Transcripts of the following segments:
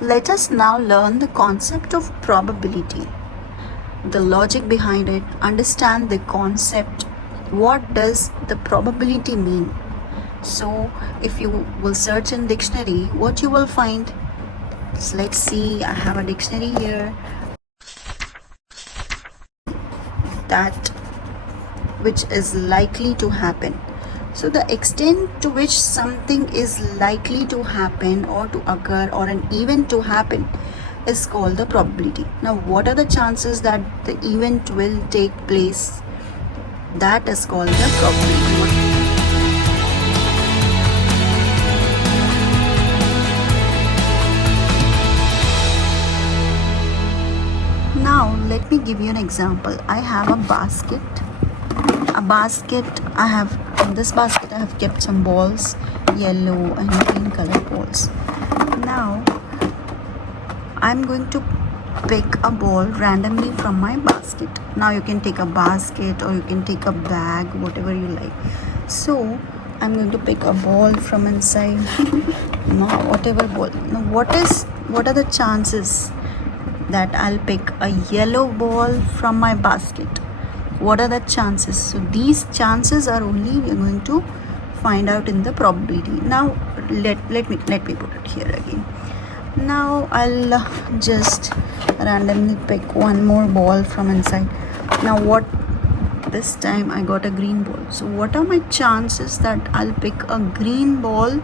Let us now learn the concept of probability, the logic behind it, understand the concept. What does the probability mean? So, if you will search in dictionary, what you will find? So let's see, I have a dictionary here. That which is likely to happen. So the extent to which something is likely to happen or to occur or an event to happen is called the probability. Now what are the chances that the event will take place? That is called the probability. Now let me give you an example. I have a basket. In this basket I have kept some balls, yellow and green color balls. Now I'm going to pick a ball randomly from my basket. Now you can take a basket or you can take a bag, whatever you like. So I'm going to pick a ball from inside. Now whatever ball. Now what are the chances that I'll pick a yellow ball from my basket? What are the chances? So these chances are only we're going to find out in the probability. Now let me put it here again. Now I'll just randomly pick one more ball from inside. Now what, this time I got a green ball. So what are my chances that I'll pick a green ball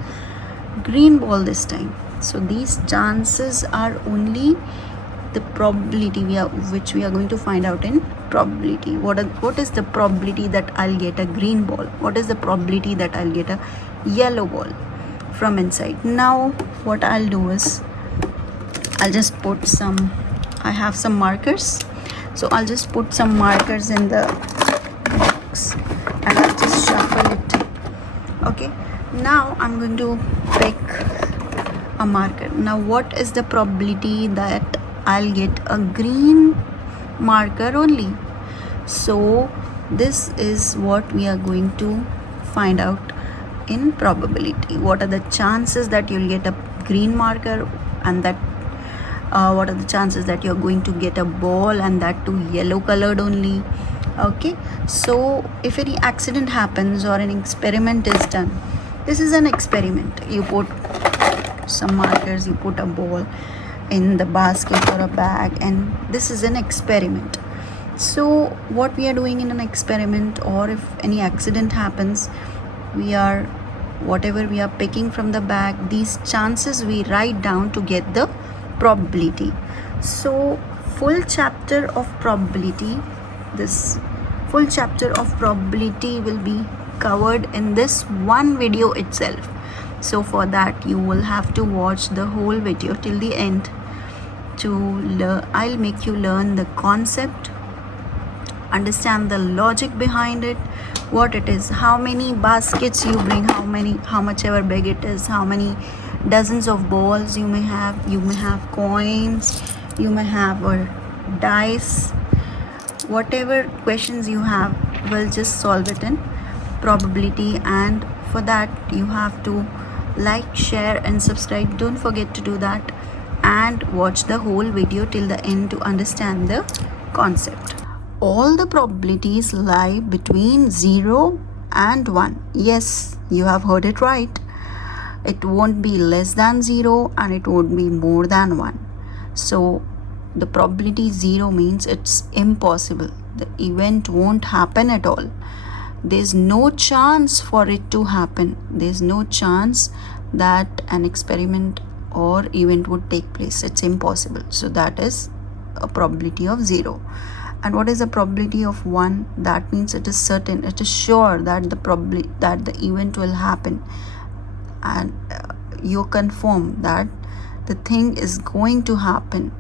this time? So these chances are only the probability which we are going to find out in probability. What is the probability that I'll get a green ball? What is the probability that I'll get a yellow ball from inside? Now what I'll do is I'll just put I have some markers, so I'll just put some markers in the box and I'll just shuffle it. Okay, now I'm going to pick a marker. Now what is the probability that I'll get a green marker only? So this is what we are going to find out in probability. What are the chances that you'll get a green marker, and that what are the chances that you're going to get a ball, and that too yellow colored only? Okay, so if any accident happens or an experiment is done, this is an experiment. You put some markers, you put a ball in the basket or a bag, and this is an experiment. So what we are doing in an experiment, or if any accident happens, whatever we are picking from the bag, these chances we write down to get the probability. So full chapter of probability will be covered in this one video itself. So for that you will have to watch the whole video till the end I'll make you learn the concept, understand the logic behind it, what it is, how many baskets you bring, how much ever big it is, how many dozens of balls you may have coins, you may have a dice, whatever questions you have, we'll just solve it in probability. And for that you have to like, share and subscribe. Don't forget to do that, and watch the whole video till the end to understand the concept. All the probabilities lie between 0 and 1. Yes, you have heard it right. It won't be less than 0 and it won't be more than 1. So the probability 0 means it's impossible. The event won't happen at all. There's no chance for it to happen. There's no chance that an experiment or event would take place. It's impossible. So that is a probability of 0. And what is the probability of 1? That means it is certain, it is sure that the event will happen, and you confirm that the thing is going to happen.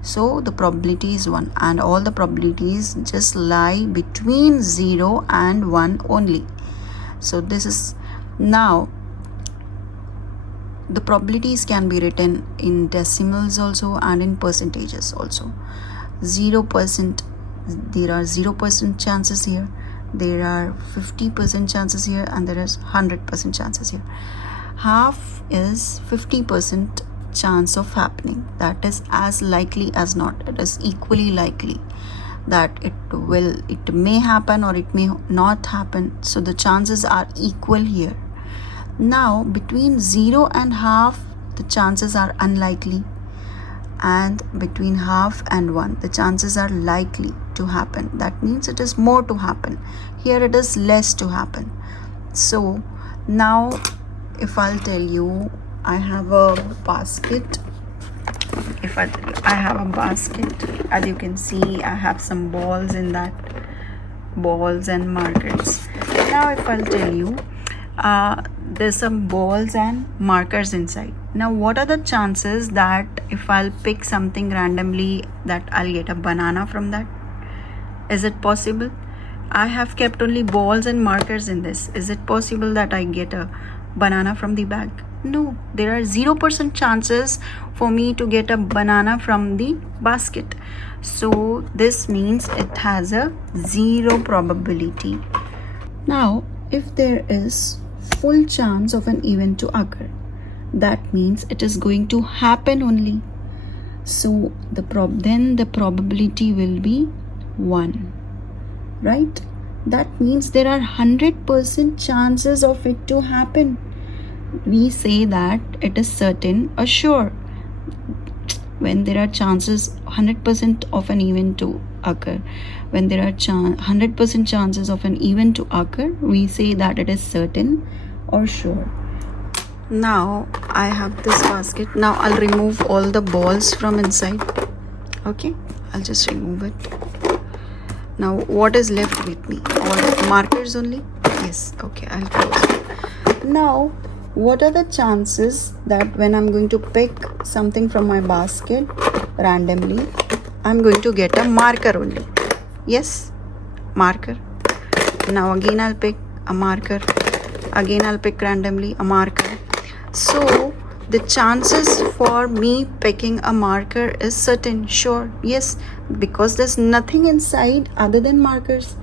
So the probability is 1, and all the probabilities just lie between 0 and 1 only. So this is, now the probabilities can be written in decimals also and in percentages also. 0%, there are 0% chances here, there are 50% chances here, and there is 100% chances here. Half is 50% chance of happening. That is as likely as not. It is equally likely that it may happen or it may not happen. So the chances are equal here. Now between 0 and half, the chances are unlikely, and between half and 1, the chances are likely to happen. That means it is more to happen. Here it is less to happen. So now if I'll tell you, I have a basket. If I tell you I have a basket, as you can see, I have some balls in that, balls and markers. Now if I'll tell you, there's some balls and markers inside. Now what are the chances that if I'll pick something randomly, that I'll get a banana from that? Is it possible? I have kept only balls and markers in this. Is it possible that I get a banana from the bag? No, there are 0% chances for me to get a banana from the basket. So this means it has a 0 probability. Now if there is full chance of an event to occur, that means it is going to happen only. So then the probability will be 1, right? That means there are 100% chances of it to happen. We say that it is certain or sure. When there are chances 100% of an event to occur, when there are 100% chances of an event to occur, we say that it is certain or sure. Now I have this basket. Now I'll remove all the balls from inside. Okay, I'll just remove it. Now what is left with me? All markers only? Yes. Okay, I'll close it. Now what are the chances that when I'm going to pick something from my basket randomly, I'm going to get a marker only? Yes, marker. Now again I'll pick a marker. Again I'll pick randomly a marker. So the chances for me picking a marker is certain, sure. Yes, because there's nothing inside other than markers.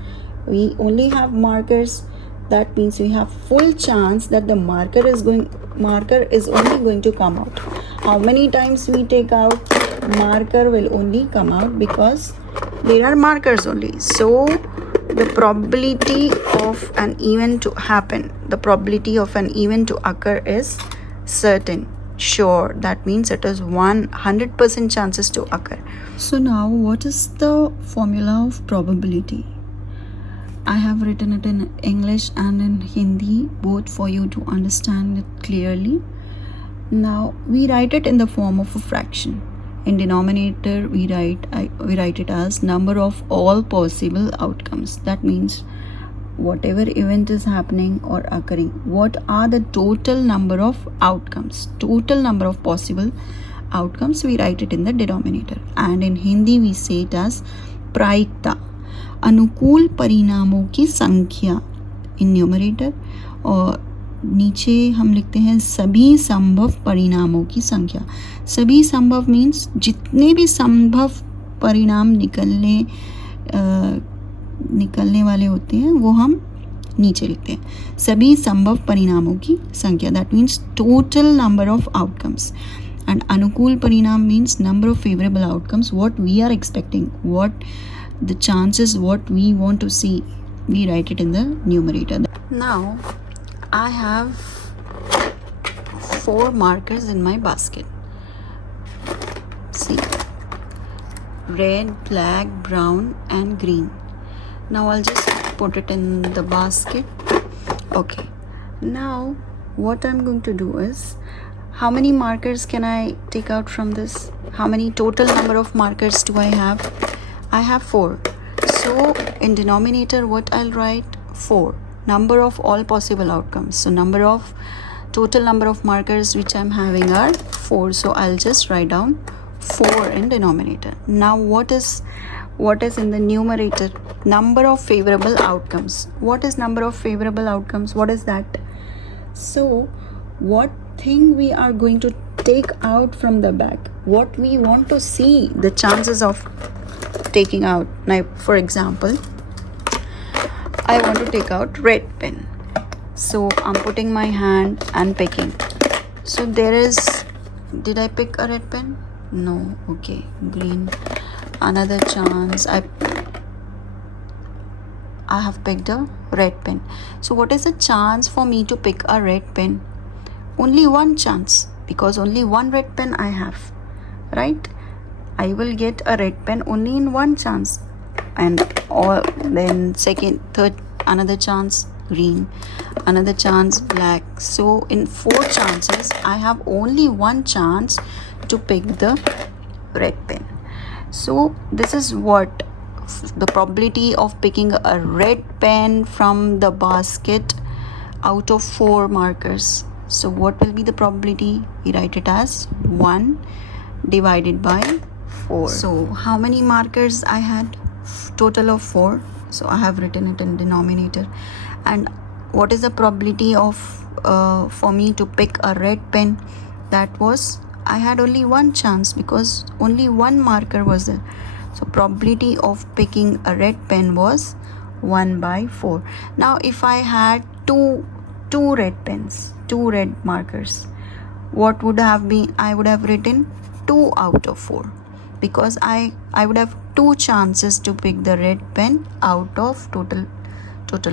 We only have markers. That means we have full chance that the marker is only going to come out. How many times we take out, marker will only come out because there are markers only. So the probability of an event to happen, the probability of an event to occur is certain, sure. That means it is 100% chances to occur. So now what is the formula of probability? I have written it in English and in Hindi, both, for you to understand it clearly. Now we write it in the form of a fraction. In denominator we write it as number of all possible outcomes. That means whatever event is happening or occurring, what are the total number of outcomes, total number of possible outcomes, we write it in the denominator. And in Hindi we say it as प्रायिकता, अनुकूल परिणामों की संख्या in numerator, और नीचे हम लिखते हैं सभी संभव परिणामों की संख्या. सभी संभव मीन्स जितने भी संभव परिणाम निकलने वाले होते हैं वो हम नीचे लिखते हैं. सभी संभव परिणामों की संख्या, that means total number of outcomes. And अनुकूल परिणाम means number of favorable outcomes, what we are expecting, what the chances, what we want to see, we write it in the numerator. Now I have 4 markers in my basket. See, red, black, brown and green. Now I'll just put it in the basket. Okay, now what I'm going to do is, how many markers can I take out from this? How many total number of markers do I have? I have 4. So in denominator what I'll write? 4. Number of all possible outcomes. So total number of markers which I'm having are 4. So I'll just write down 4 in denominator. Now what is in the numerator? Number of favorable outcomes. What is number of favorable outcomes? What is that? So what thing we are going to take out from the bag, what we want to see, the chances of taking out. Now for example, I want to take out red pen, so I'm putting my hand and picking. So there is Did I pick a red pen? No. Okay, green. Another chance. I have picked a red pen. So what is the chance for me to pick a red pen? Only one chance, because only one red pen I have, right? I will get a red pen only in one chance, and or then second, third, another chance green, another chance black. So in 4 chances I have only one chance to pick the red pen. So this is what the probability of picking a red pen from the basket out of 4 markers. So what will be the probability? We write it as 1 divided by 4. So how many markers I had? Total of 4. So I have written it in denominator. And what is the probability of for me to pick a red pen? That was, I had only one chance because only one marker was there. So probability of picking a red pen was 1 by 4. Now if I had two red pens, 2 red markers, what would have been? I would have written 2 out of 4, because I would have 2 chances to pick the red pen out of total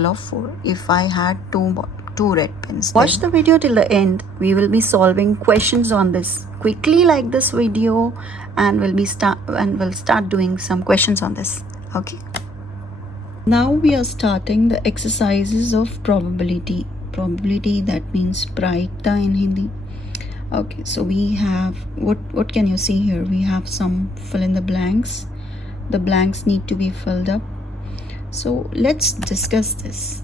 of 4 if I had two red pens. Watch the video till the end. We will be solving questions on this. Quickly like this video, and we'll start doing some questions on this. Okay. Now we are starting the exercises of probability. Probability, that means प्रायिकता in Hindi. Okay, so we have what can you see here? We have some fill in the blanks. The blanks need to be filled up. So let's discuss this.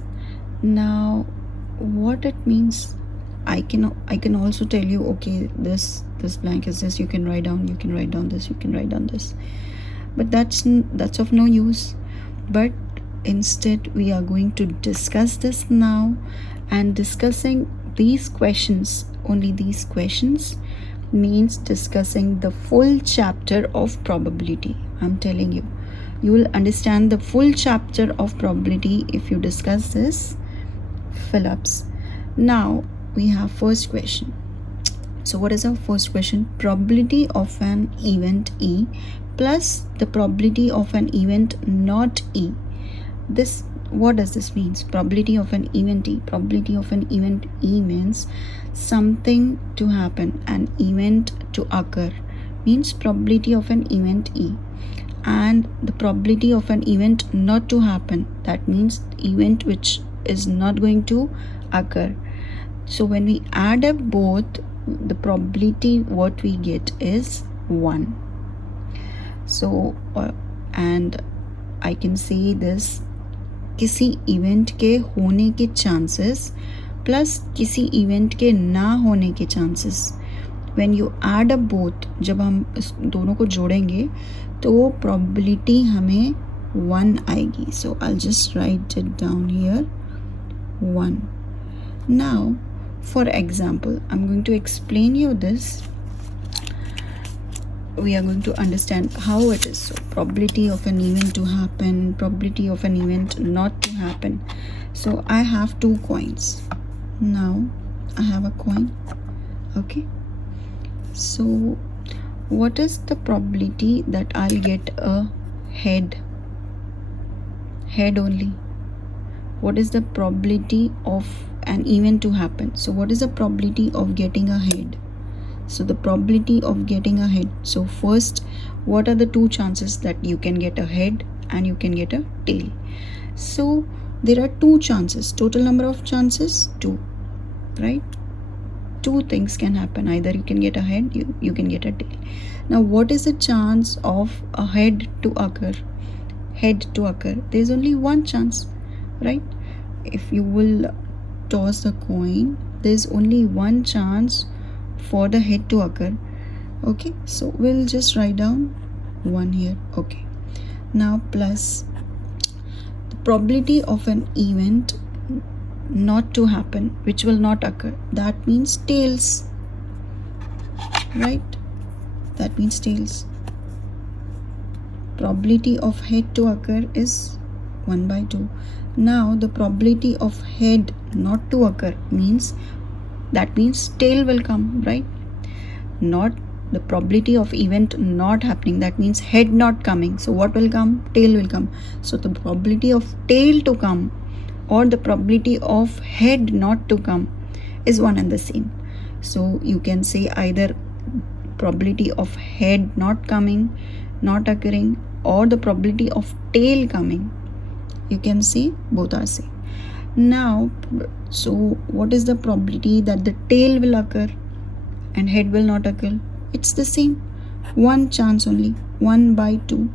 Now what it means, I can also tell you, okay, this blank is this, you can write down this, you can write down this, but that's of no use. But instead we are going to discuss this now, and discussing these questions, only these questions, means discussing the full chapter of probability. I'm telling you, you will understand the full chapter of probability if you discuss this fill-ups. Now we have first question. So what is our first question? Probability of an event E plus the probability of an event not E. This, what does this mean? Probability of an event E. Probability of an event E means something to happen, an event to occur, means probability of an event E. And the probability of an event not to happen, that means event which is not going to occur. So when we add up both, the probability what we get is 1. So and I can say this, किसी event के होने के chances plus किसी event के ना होने के chances, when you add up both, जब हम इस दोनों को जोड़ेंगे तो प्रोबेबिलिटी हमें 1 आएगी. So I just write it down here 1. Now for example, I'm going to explain you this. We are going to understand how it is. So probability of an event to happen, probability of an event not to happen. So I have 2 coins. Now I have a coin. Okay, so what is the probability that I'll get a head only? What is the probability of an event to happen? So what is the probability of getting a head? So the probability of getting a head. So first, what are the 2 chances that you can get a head and you can get a tail? So there are 2 chances. Total number of chances 2, right? 2 things can happen. Either you can get a head, you can get a tail. Now what is the chance of a head to occur? There's only one chance, right? If you will toss the coin, there's only one chance for the head to occur. Okay, so we'll just write down 1 here. Okay, now plus the probability of an event not to happen, which will not occur, that means tails, right? That means tails. Probability of head to occur is 1 by 2. Now the probability of head not to occur means tail will come, right? not the probability of event not happening, that means head not coming. So what will come? Tail will come. So the probability of tail to come or the probability of head not to come is one and the same. So you can say either probability of head not coming, not occurring, or the probability of tail coming. You can see both are same. Now, so what is the probability that the tail will occur and head will not occur? It's the same, one chance only, 1/2,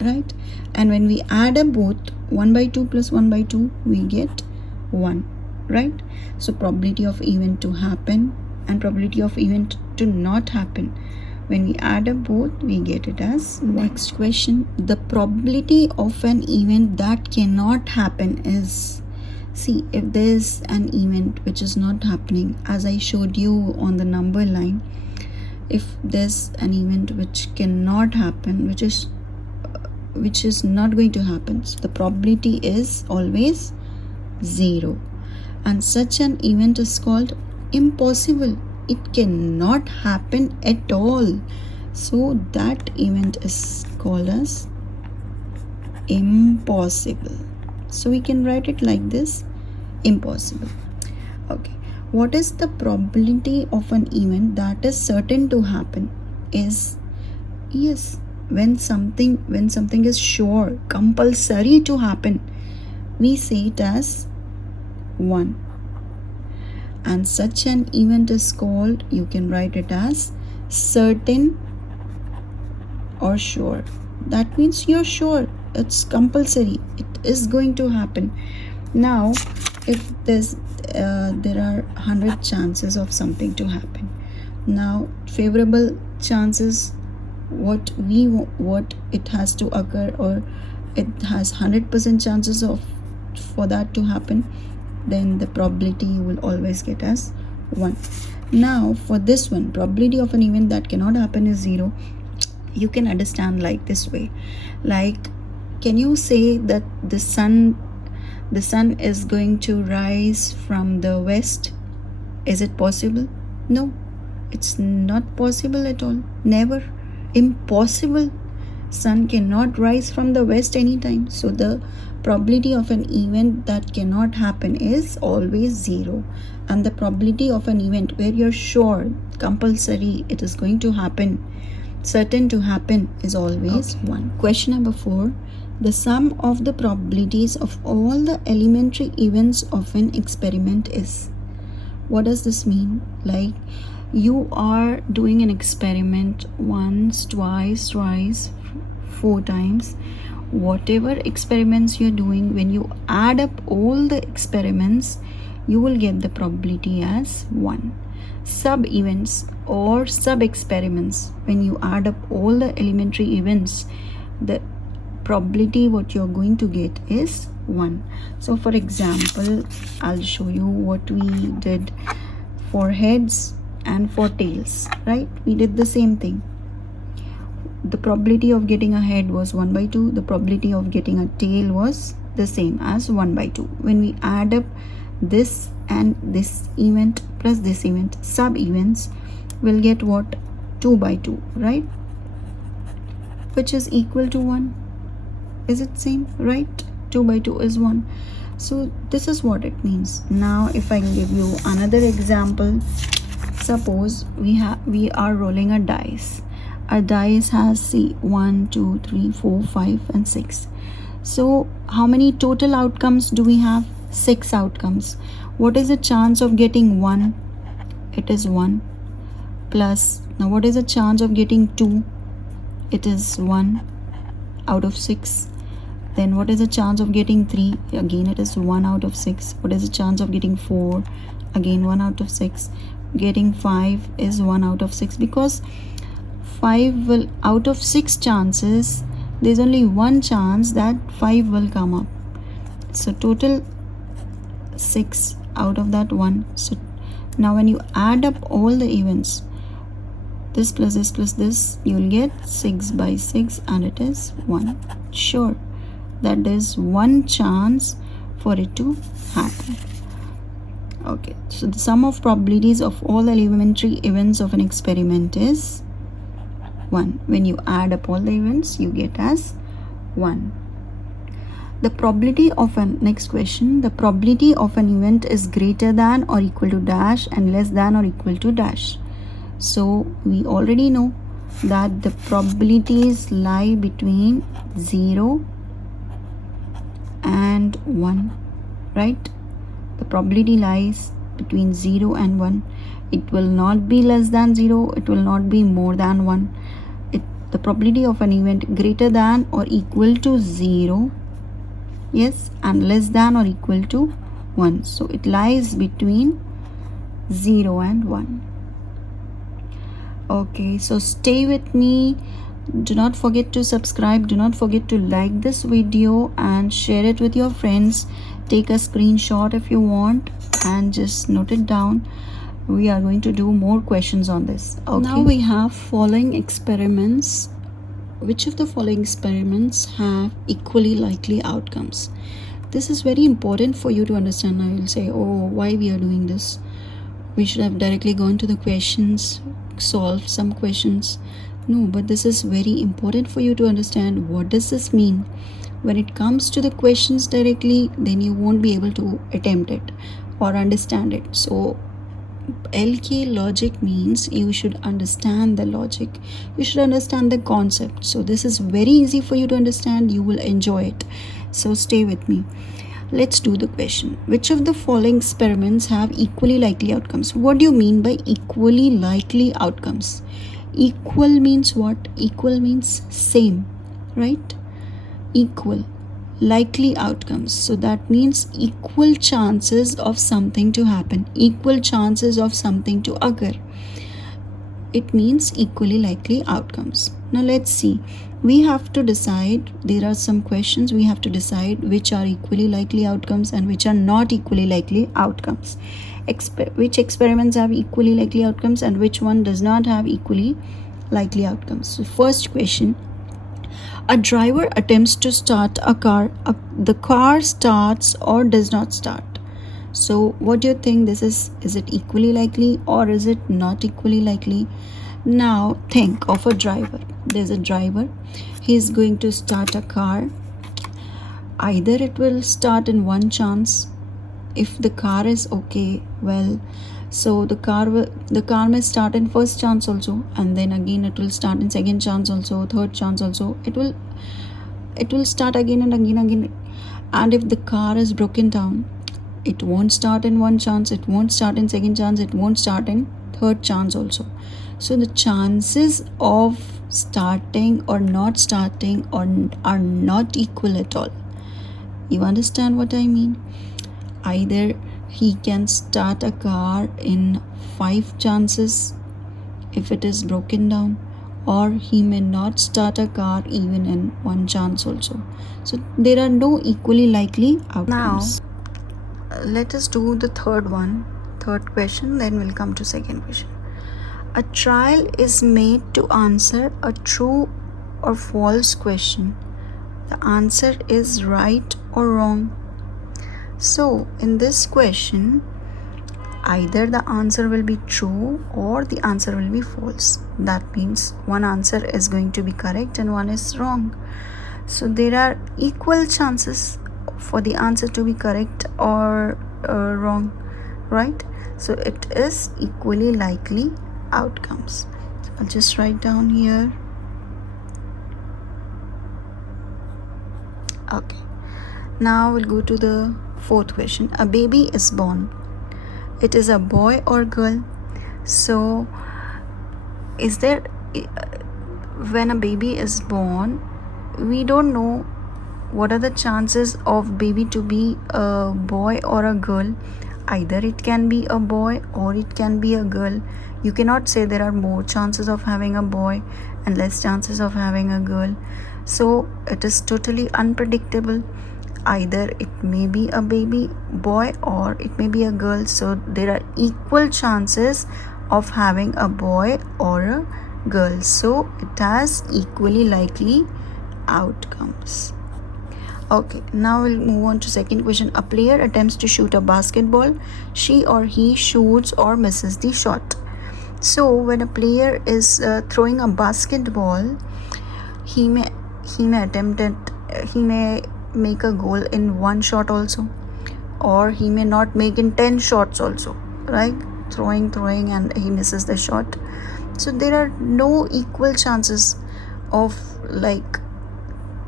right? And when we add up both, 1/2 plus 1/2, we get 1, right? So probability of event to happen and probability of event to not happen, when we add up both, we get it as 1. Next question, the probability of an event that cannot happen is, see, if there's an event which is not happening, as I showed you on the number line, if there's an event which cannot happen, which is not going to happen, so the probability is always 0, and such an event is called impossible. It cannot happen at all, so that event is called as impossible. So we can write it like this, impossible. Okay, what is the probability of an event that is certain to happen? Is, yes, when something is sure, compulsory to happen, we say it as 1. And such an event is called, you can write it as certain or sure. That means you're sure, it's compulsory, it is going to happen. Now, if there are 100 chances of something to happen, now favorable chances, what it has to occur, or it has 100% chances of for that to happen, then the probability you will always get as 1. Now for this one, probability of an event that cannot happen is 0. You can understand like this way, like, can you say that the sun is going to rise from the west? Is it possible? No, it's not possible at all, never, impossible. Sun cannot rise from the west anytime, so the probability of an event that cannot happen is always 0, and the probability of an event where you're sure, compulsory, it is going to happen, certain to happen, is always 1. Question number 4, the sum of the probabilities of all the elementary events of an experiment is. What does this mean? Like, you are doing an experiment once, twice, 4 times. Whatever experiments you're doing, when you add up all the experiments, you will get the probability as 1. Sub events or sub experiments, when you add up all the elementary events, the probability what you're going to get is 1. So for example, I'll show you what we did for heads and for tails, right? We did the same thing. The probability of getting a head was 1/2. The probability of getting a tail was the same as 1/2. When we add up this and this event plus this event, sub events, we'll get what? 2/2, right? Which is equal to 1. Is it same, right? 2/2 is 1. So this is what it means. Now if I give you another example, suppose we are rolling a dice. A dice has, see, 1, 2, 3, 4, 5 and 6. So how many total outcomes do we have? 6 outcomes. What is the chance of getting 1? It is 1. Plus, now what is the chance of getting 2? It is 1 out of 6. Then what is the chance of getting 3? Again it is 1 out of 6. What is the chance of getting 4? Again 1 out of 6. Getting 5 is 1 out of 6, because 5 will, out of 6 chances, there's only 1 chance that 5 will come up. So total 6 out of that 1. So now when you add up all the events, this plus this plus this, you'll get 6/6, and it is 1. Sure, that there's 1 chance for it to happen. Okay, so the sum of probabilities of all the elementary events of an experiment is 1. When you add up all the events, you get as 1. The probability of an next question, the probability of an event is greater than or equal to dash and less than or equal to dash. So we already know that the probabilities lie between 0 and 1, right? The probability lies between 0 and 1. It will not be less than 0, it will not be more than 1. The probability of an event greater than or equal to 0, yes, and less than or equal to 1. So it lies between 0 and 1. Okay, so stay with me. Do not forget to subscribe. Do not forget to like this video and share it with your friends. Take a screenshot if you want and just note it down. We are going to do more questions on this. Okay. Now we have following experiments. Which of the following experiments have equally likely outcomes? This is very important for you to understand. I will say, oh, why we are doing this? We should have directly gone to the questions, solved some questions. No, but this is very important for you to understand. What does this mean? When it comes to the questions directly, then you won't be able to attempt it or understand it. So LK logic means you should understand the logic. You should understand the concept. So this is very easy for you to understand. You will enjoy it. So stay with me. Let's do the question. Which of the following experiments have equally likely outcomes? What do you mean by equally likely outcomes? Equal means what? Equal means same, right? Equal. Likely outcomes, so that means equal chances of something to happen, equal chances of something to occur. It means equally likely outcomes. Now let's see, we have to decide, there are some questions we have to decide which are equally likely outcomes and which are not equally likely outcomes. Which experiments have equally likely outcomes and which one does not have equally likely outcomes. So first question, a driver attempts to start a car. The car starts or does not start. So what do you think this is? Is it equally likely or is it not equally likely? Now think of a driver. There's a driver. He is going to start a car. Either it will start in one chance. If the car is okay, well, so the car may start in first chance also, and then again it will start in second chance also, third chance also. It will start again and again. And if the car is broken down, it won't start in one chance, it won't start in second chance, it won't start in third chance also. So the chances of starting or not starting are not equal at all. You understand what I mean? Either he can start a car in 5 chances if it is broken down, or he may not start a car even in 1 chance also. So there are no equally likely outcomes. Now let us do the third question, then we'll come to second question. A trial is made to answer a true or false question. The answer is right or wrong. So in this question, either the answer will be true or the answer will be false. That means one answer is going to be correct and one is wrong. So there are equal chances for the answer to be correct or wrong, right? So it is equally likely outcomes. So I'll just write down here. Okay, now we'll go to the fourth question. A baby is born. It is a boy or girl? So is there, when a baby is born, we don't know what are the chances of baby to be a boy or a girl. Either it can be a boy or it can be a girl. You cannot say there are more chances of having a boy and less chances of having a girl. So it is totally unpredictable. Either it may be a baby boy or it may be a girl. So there are equal chances of having a boy or a girl. So it has equally likely outcomes. Okay, now we'll move on to second question. A player attempts to shoot a basketball. She or he shoots or misses the shot. So when a player is throwing a basketball, he may attempt it. He may make a goal in one shot also, or he may not make in 10 shots also, right? Throwing and he misses the shot. So there are no equal chances of like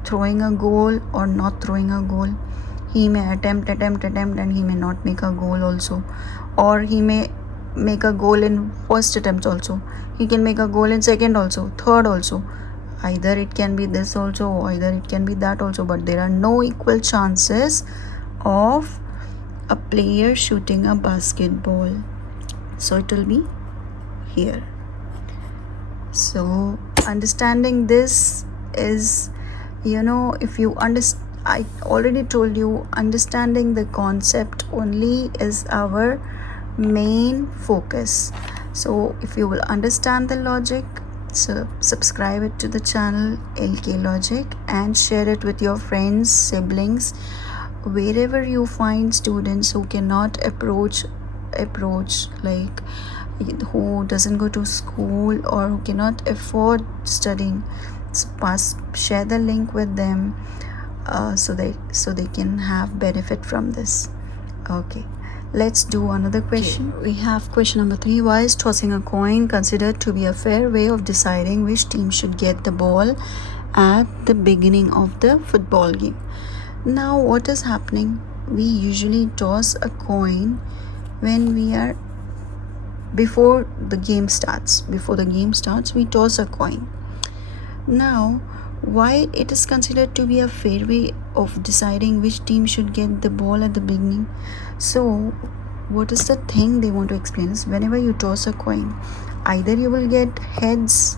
throwing a goal or not throwing a goal. He may attempt and he may not make a goal also, or he may make a goal in first attempt also. He can make a goal in second also, third also. Either it can be this also, or either it can be that also, but there are no equal chances of a player shooting a basketball. So it will be here. So understanding this is, if you understand, I already told you, understanding the concept only is our main focus. So if you will understand the logic, so subscribe it to the channel LK Logic and share it with your friends, siblings, wherever you find students who cannot approach like who doesn't go to school or who cannot afford studying. So share the link with them, so they can have benefit from this. Okay, let's do another question. We have question number 3. Why is tossing a coin considered to be a fair way of deciding which team should get the ball at the beginning of the football game? Now what is happening? We usually toss a coin when we are before the game starts. Before the game starts, we toss a coin. Now, why it is considered to be a fair way of deciding which team should get the ball at the beginning? So, what is the thing they want to explain is, whenever you toss a coin, either you will get heads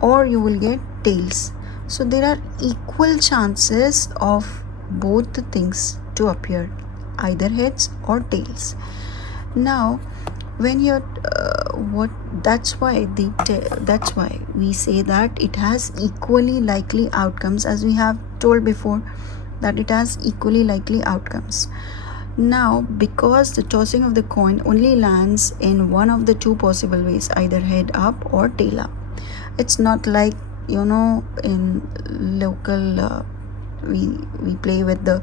or you will get tails. So there are equal chances of both the things to appear, either heads or tails. Now when you're that's why we say that it has equally likely outcomes, as we have told before that it has equally likely outcomes. Now because the tossing of the coin only lands in one of the two possible ways, either head up or tail up. It's not like in local we play with the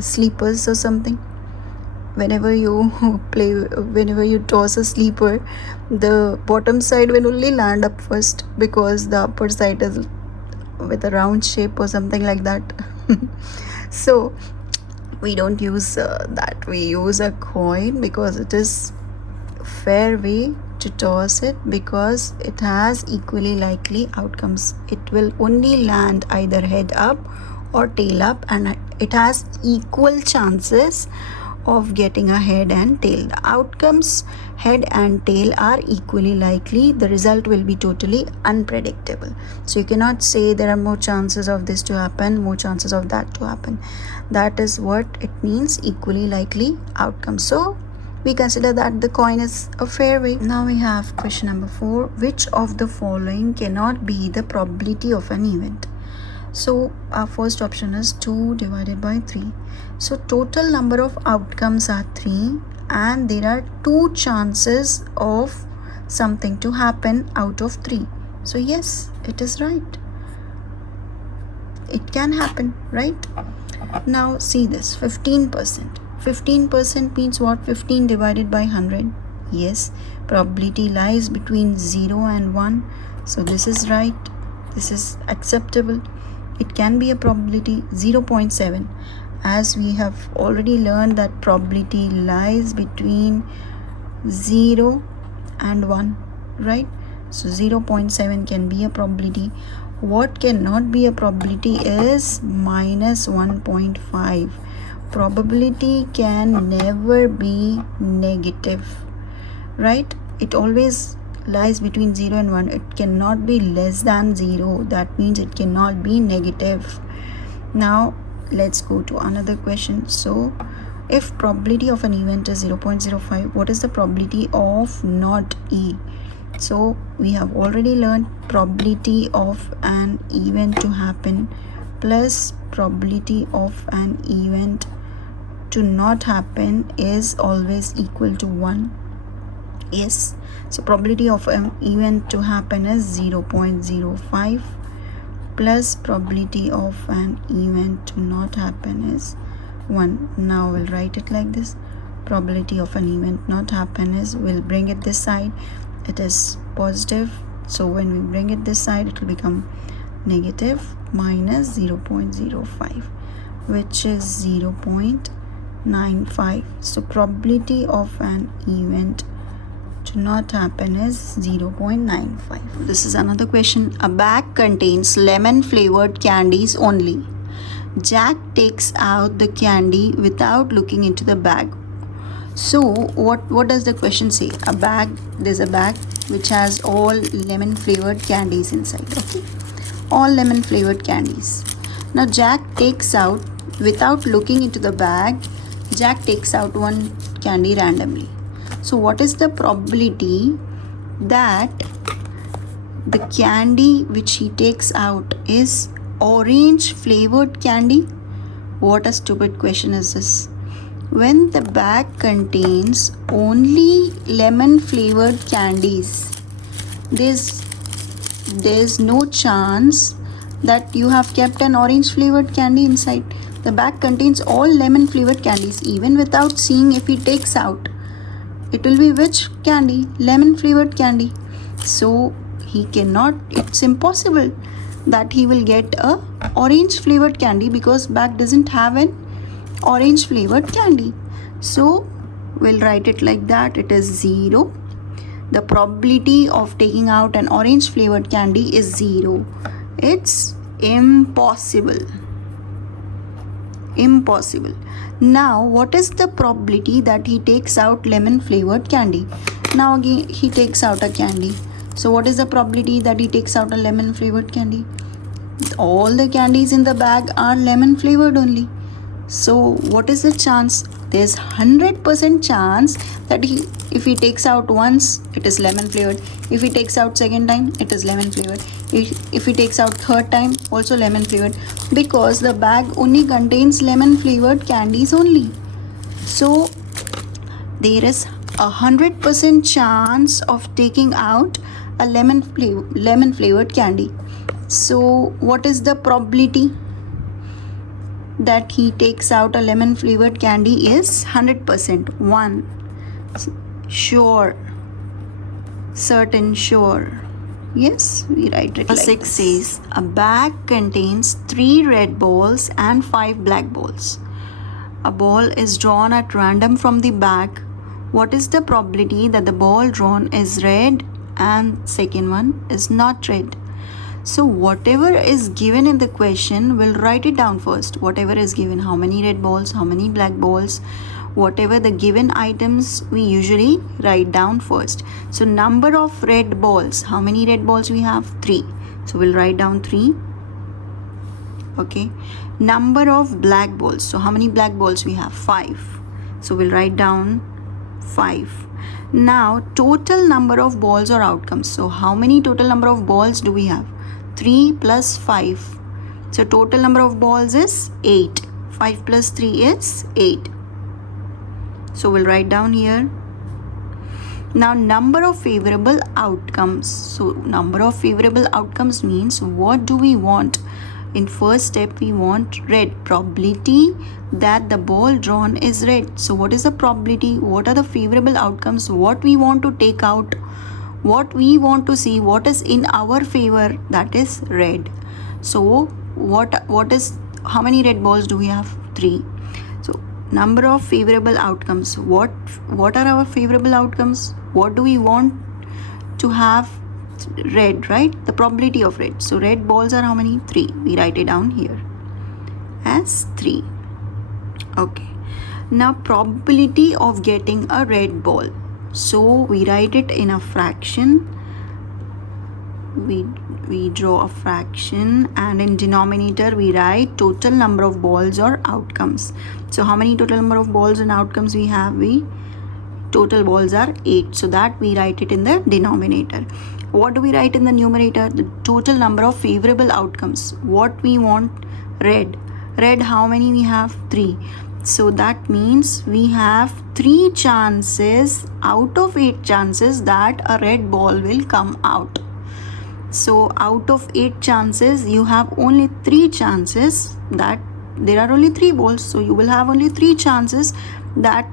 sleepers or something. Whenever you toss a sleeper, the bottom side will only land up first, because the upper side is with a round shape or something like that. So we don't use that. We use a coin because it is fair way to toss it, because it has equally likely outcomes. It will only land either head up or tail up, and it has equal chances of getting a head and tail. The outcomes head and tail are equally likely. The result will be totally unpredictable. So you cannot say there are more chances of this to happen, more chances of that to happen. That is what it means, equally likely outcomes. So we consider that the coin is a fair way. Now we have question number 4. Which of the following cannot be the probability of an event? So our first option is 2 divided by 3. So total number of outcomes are 3, and there are 2 chances of something to happen out of 3. So yes, it is right. It can happen, right? Now see this, 15%. 15% means what? 15 divided by 100. Yes, probability lies between 0 and 1. So this is right. This is acceptable. It can be a probability. 0.7, as we have already learned that probability lies between 0 and 1, right? So 0.7 can be a probability. What cannot be a probability is minus 1.5. Probability can never be negative, right? It always lies between 0 and 1. It cannot be less than 0. That means it cannot be negative. Now let's go to another question. So if probability of an event is 0.05, what is the probability of not E? So we have already learned probability of an event to happen plus probability of an event to not happen is always equal to 1. Yes, so probability of an event to happen is 0.05 plus probability of an event to not happen is 1. Now we'll write it like this. Probability of an event not happen is, we'll bring it this side, it is positive, so when we bring it this side it will become negative minus 0.05, which is 0.95. so probability of an event to not happen is 0.95. This is another question. A bag contains lemon flavored candies only. Jack takes out the candy without looking into the bag. So what does the question say? There's a bag which has all lemon flavored candies inside. Okay, all lemon flavored candies. Now Jack takes out, without looking into the bag, Jack takes out one candy randomly. So what is the probability that the candy which he takes out is orange flavored candy? What a stupid question is this. When the bag contains only lemon flavored candies, there's no chance that you have kept an orange flavored candy inside. The bag contains all lemon flavored candies. Even without seeing, if he takes out, it will be which candy? Lemon flavored candy. So he cannot, it's impossible that he will get a orange flavored candy because bag doesn't have an orange flavored candy. So we'll write it like that. It is 0. The probability of taking out an orange flavored candy is 0. It's impossible. Impossible. Now what is the probability that he takes out lemon flavored candy? Now again he takes out a candy. So what is the probability that he takes out a lemon flavored candy? All the candies in the bag are lemon flavored only. So what is the chance? There's 100% chance that if he takes out once, it is lemon flavored. If he takes out second time, it is lemon flavored. If he takes out third time, also lemon flavored, because the bag only contains lemon flavored candies only. So there is 100% chance of taking out a lemon flavored candy. So what is the probability that he takes out a lemon flavored candy? Is 100%. 1. Sure. Certain. Sure. Yes, we write it like 6 says a bag contains 3 red balls and 5 black balls. A ball is drawn at random from the bag. What is the probability that the ball drawn is red and second one is not red? So whatever is given in the question, we'll write it down first. Whatever is given, how many red balls, how many black balls, whatever the given items, we usually write down first. So number of red balls, how many red balls we have? 3. So we'll write down 3. Okay. Number of black balls, so how many black balls we have? 5. So we'll write down 5. Now total number of balls or outcomes. So how many total number of balls do we have? 3 plus 5. So total number of balls is 8. 5 plus 3 is 8. So we'll write down here. Now number of favorable outcomes. So number of favorable outcomes means what do we want? In first step we want red. Probability that the ball drawn is red. So what is the probability? What are the favorable outcomes? What we want to take out? What we want to see? What is in our favor? That is red. So what is, how many red balls do we have? 3. So number of favorable outcomes. What are our favorable outcomes? What do we want to have? Red, right? The probability of red. So red balls are how many? 3. We write it down here as 3. Okay. Now probability of getting a red ball. So we write it in a fraction. We draw a fraction, and in denominator we write total number of balls or outcomes. So how many total number of balls and outcomes we have? Total balls are 8. So that we write it in the denominator. what do we write in the numerator? The total number of favorable outcomes. What we want? Red. Red, how many we have? 3. So that means we have 3 chances out of 8 chances that a red ball will come out. So out of 8 chances, you have only 3 chances that there are only 3 balls. So you will have only 3 chances that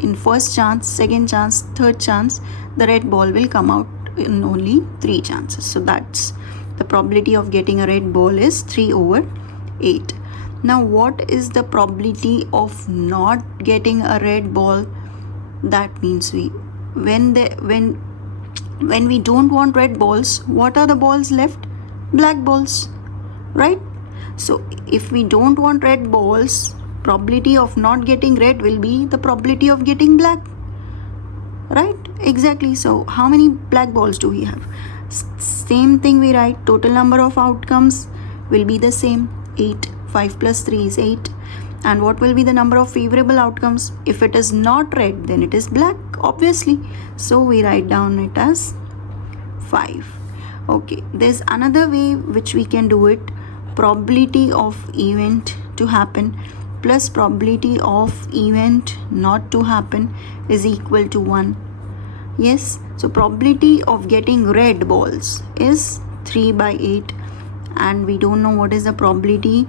in first chance, second chance, third chance, the red ball will come out in only 3 chances. So that's the probability of getting a red ball is 3/8. Now what is the probability of not getting a red ball? That means when we don't want red balls, what are the balls left? Black balls, right? So if we don't want red balls, probability of not getting red will be the probability of getting black, right? Exactly. So how many black balls do we have? Same thing we write. Total number of outcomes will be the same, 8. 5 plus 3 is 8. And what will be the number of favorable outcomes? If it is not red, then it is black, obviously. So we write down it as 5. Okay, there's another way which we can do it. Probability of event to happen plus probability of event not to happen is equal to 1. Yes, so probability of getting red balls is 3/8, and we don't know what is the probability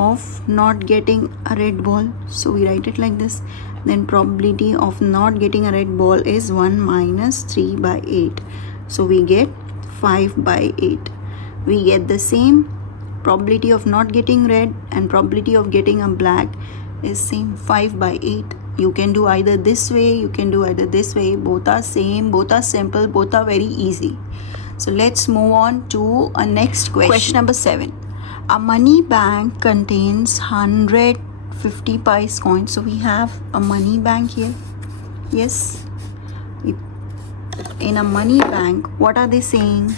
of not getting a red ball, so we write it like this. Then probability of not getting a red ball is 1 minus 3/8, so we get 5/8. We get the same. Probability of not getting red and probability of getting a black is same, 5/8. You can do either this way, you can do either this way. Both are same, both are simple, both are very easy. So let's move on to a next question. Question number 7. A money bank contains 150 pice coins. So we have a money bank here. Yes. In a money bank, what are they saying?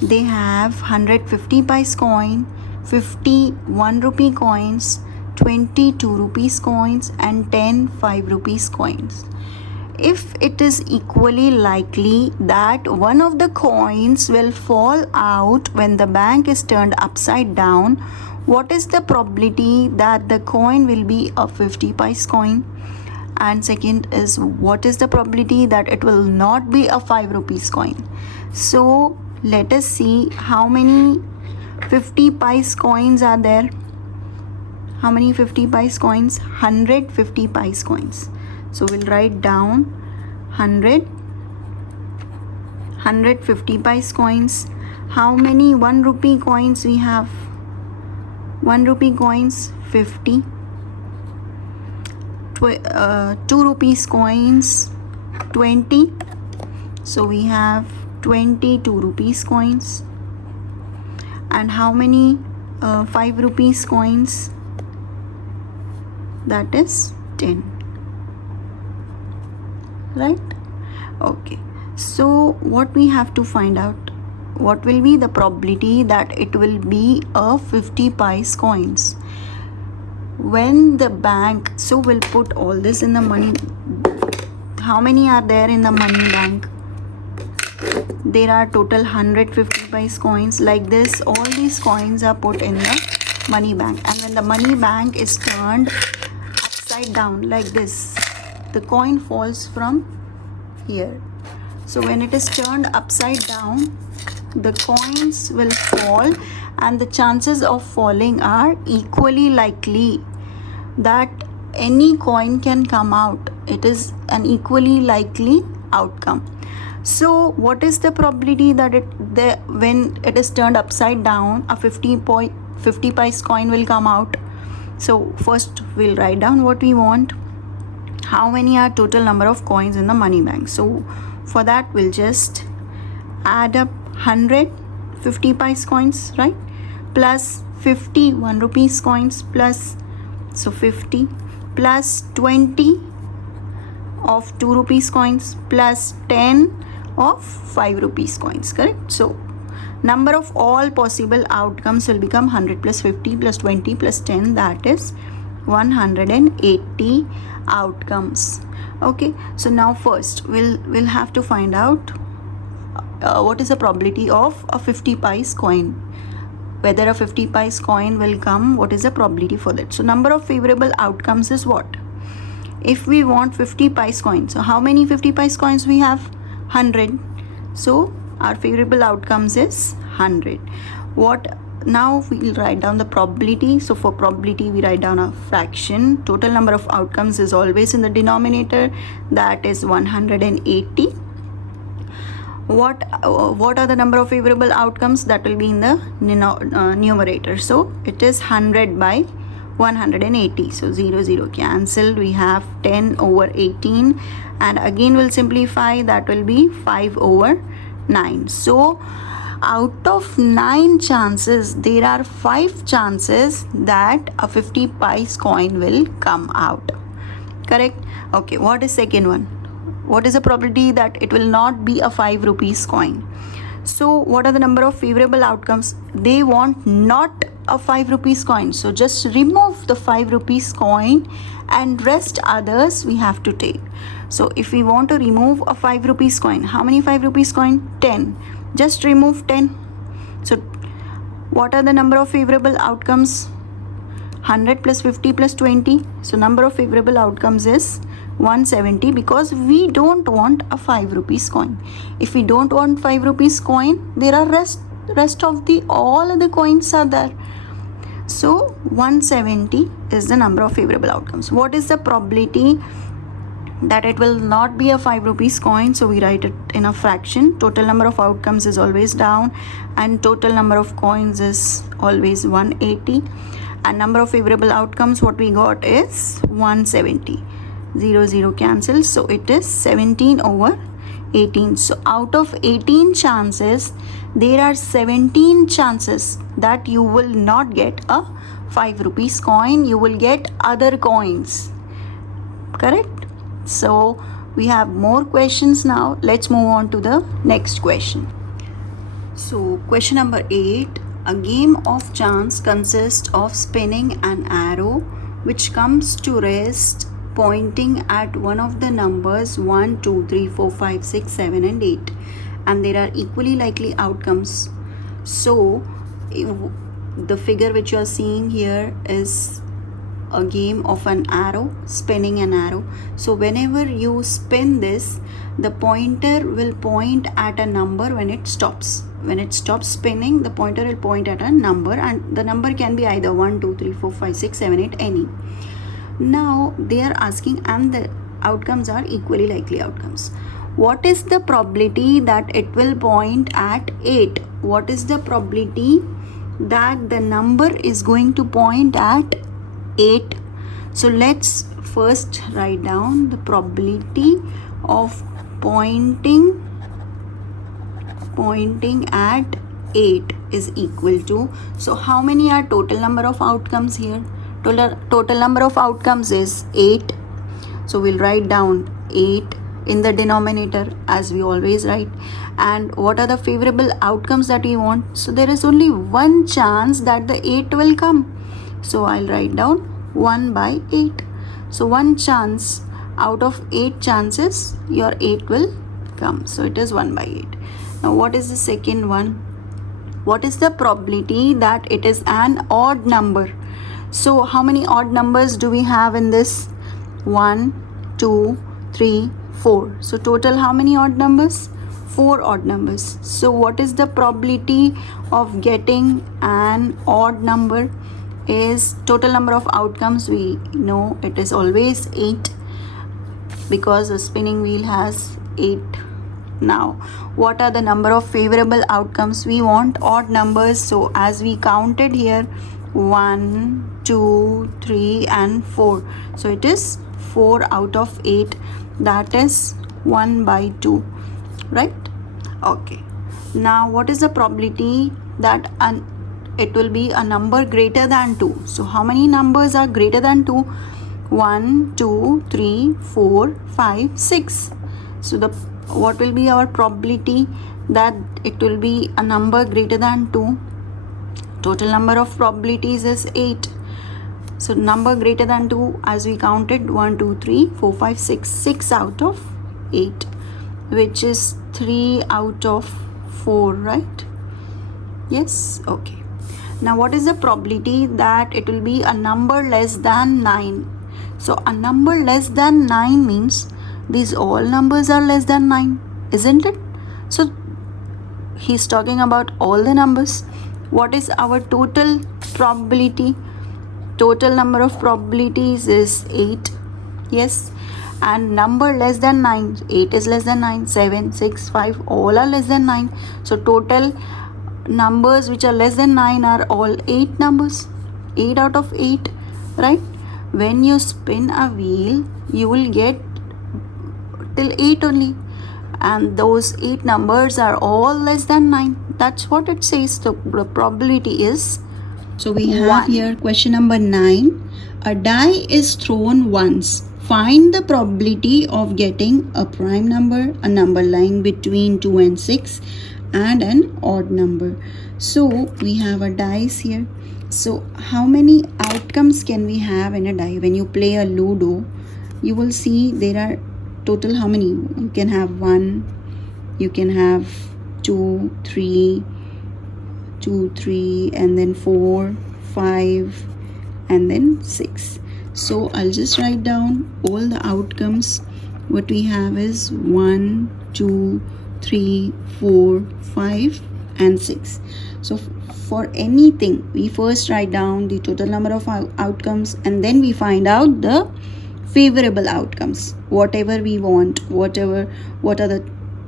They have 150 pice coin, 50 1 rupee coins, 20 2 rupees coins, and 10 5 rupees coins. If it is equally likely that one of the coins will fall out when the bank is turned upside down, what is the probability that the coin will be a 50 pice coin? And second is, what is the probability that it will not be a 5 rupees coin? So let us see how many 50 pice coins are there. How many 50 pice coins? 150 pice coins. So we'll write down 150 pice coins. How many 1 rupee coins we have? 1 rupee coins 50. 2 rupees coins 20. So we have 22 rupees coins. And how many 5 rupees coins? That is 10. Right? Okay. So what we have to find out? What will be the probability that it will be a 50 pice coins? When the bank, so we'll put all this in the money. How many are there in the money bank? There are total 150 pice coins. Like this, all these coins are put in the money bank. And when the money bank is turned upside down like this, the coin falls from here. So when it is turned upside down, the coins will fall, and the chances of falling are equally likely that any coin can come out. It is an equally likely outcome. So what is the probability that when it is turned upside down, a 50 pice coin will come out? So first we'll write down what we want. How many are total number of coins in the money bank? So for that we'll just add up 150 pice coins, right? Plus 50 1 rupees coins, plus, so 50 plus 20 of 2 rupees coins, plus 10 of 5 rupees coins, correct? So number of all possible outcomes will become 100 plus 50 plus 20 plus 10, that is 180 outcomes. Okay, so now first we'll have to find out what is the probability of a 50 pice coin? Whether a 50 pice coin will come, what is the probability for that? So number of favorable outcomes is what? If we want 50 pice coins, so how many 50 pice coins we have? 100. So our favorable outcomes is 100. What? Now we'll write down the probability. So for probability we write down a fraction. Total number of outcomes is always in the denominator, that is 180. What are the number of favorable outcomes? That will be in the numerator. So it is 100 by 180. So 0 0 cancelled. We have 10 over 18, and again we'll simplify, that will be 5 over 9. So out of 9 chances, there are 5 chances that a 50 pice coin will come out. Correct? Okay, what is second one? What is the probability that it will not be a 5 rupees coin? So what are the number of favorable outcomes? They want not a 5 rupees coin. So just remove the 5 rupees coin and rest others we have to take. So if we want to remove a 5 rupees coin, how many 5 rupees coin? 10. Just remove 10. So what are the number of favorable outcomes? 100 plus 50 plus 20. So number of favorable outcomes is 170, because we don't want a 5 rupees coin. If we don't want 5 rupees coin, there are rest of the all other coins are there. So 170 is the number of favorable outcomes. What is the probability that it will not be a 5 rupees coin? So we write it in a fraction. Total number of outcomes is always down, and total number of coins is always 180, and number of favorable outcomes, what we got is 170. 0 0 cancels. So it is 17 over 18. So out of 18 chances, there are 17 chances that you will not get a 5 rupees coin. You will get other coins. Correct? So we have more questions now. Let's move on to the next question. So question number 8. A game of chance consists of spinning an arrow which comes to rest pointing at one of the numbers 1, 2, 3, 4, 5, 6, 7 and 8, and there are equally likely outcomes. So the figure which you are seeing here is a game of an arrow, spinning an arrow. So whenever you spin this, the pointer will point at a number when it stops. When it stops spinning, the pointer will point at a number, and the number can be either 1, 2, 3, 4, 5, 6, 7, 8, any. Now they are asking, and the outcomes are equally likely outcomes. What is the probability that it will point at 8? What is the probability that the number is going to point at 8? So let's first write down the probability of pointing at 8 is equal to, so how many are total number of outcomes here? Total number of outcomes is 8. So we'll write down 8 in the denominator as we always write. And what are the favorable outcomes that we want? So there is only one chance that the 8 will come. So I'll write down 1 by 8. So one chance out of 8 chances, your 8 will come. So it is 1 by 8. Now what is the second one? What is the probability that it is an odd number? So how many odd numbers do we have in this? 1, 2, 3, 4. So total how many odd numbers? 4 odd numbers. So what is the probability of getting an odd number? Is total number of outcomes, we know it is always 8, because the spinning wheel has 8. Now what are the number of favorable outcomes? We want odd numbers. So as we counted here, 1, 2, 3 and 4. So it is 4 out of 8, that is 1 by 2, right? Okay. Now what is the probability that it will be a number greater than 2? So how many numbers are greater than 2? 1, 2, 3, 4, 5, 6. So what will be our probability that it will be a number greater than 2? Total number of probabilities is 8. So number greater than 2, as we counted, 1, 2, 3, 4, 5, 6. 6 out of 8, which is 3 out of 4, right? Yes, okay. Now what is the probability that it will be a number less than 9? So a number less than 9 means these all numbers are less than 9, isn't it? So he's talking about all the numbers. What is our total probability? Total number of probabilities is 8. Yes. And number less than 9, 8 is less than 9, 7, 6, 5, all are less than 9. So total numbers which are less than 9 are all 8 numbers. 8 out of 8, right? When you spin a wheel, you will get till 8 only, and those 8 numbers are all less than 9. That's what it says. The probability is, so we have here question number 9. A die is thrown once. Find the probability of getting a prime number, a number lying between 2 and 6, and an odd number. So we have a dice here. So how many outcomes can we have in a die? When you play a Ludo, you will see there are total how many? You can have 1, you can have 2, 3, and then 4, 5, and then 6. So I'll just write down all the outcomes. What we have is 1, 2, 3, 4, 5, and 6. So for anything, we first write down the total number of outcomes, and then we find out the favorable outcomes, whatever we want, what are the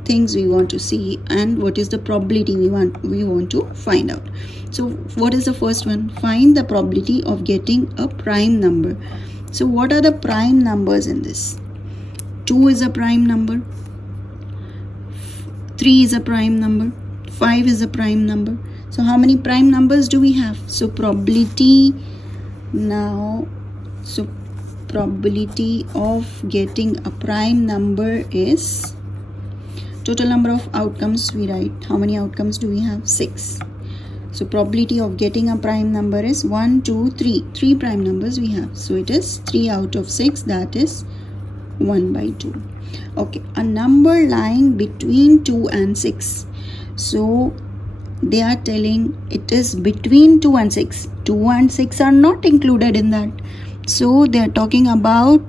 things we want to see, and what is the probability we want to find out. So what is the first one? Find the probability of getting a prime number. So what are the prime numbers in this? 2 is a prime number, 3 is a prime number, 5 is a prime number. So how many prime numbers do we have? So probability probability of getting a prime number is total number of outcomes. We write how many outcomes do we have? 6. So probability of getting a prime number is 1, 2, 3. 3 prime numbers we have. So it is 3 out of 6, that is 1/2. Okay, a number lying between 2 and 6. So they are telling it is between 2 and 6. 2 and 6 are not included in that. So they are talking about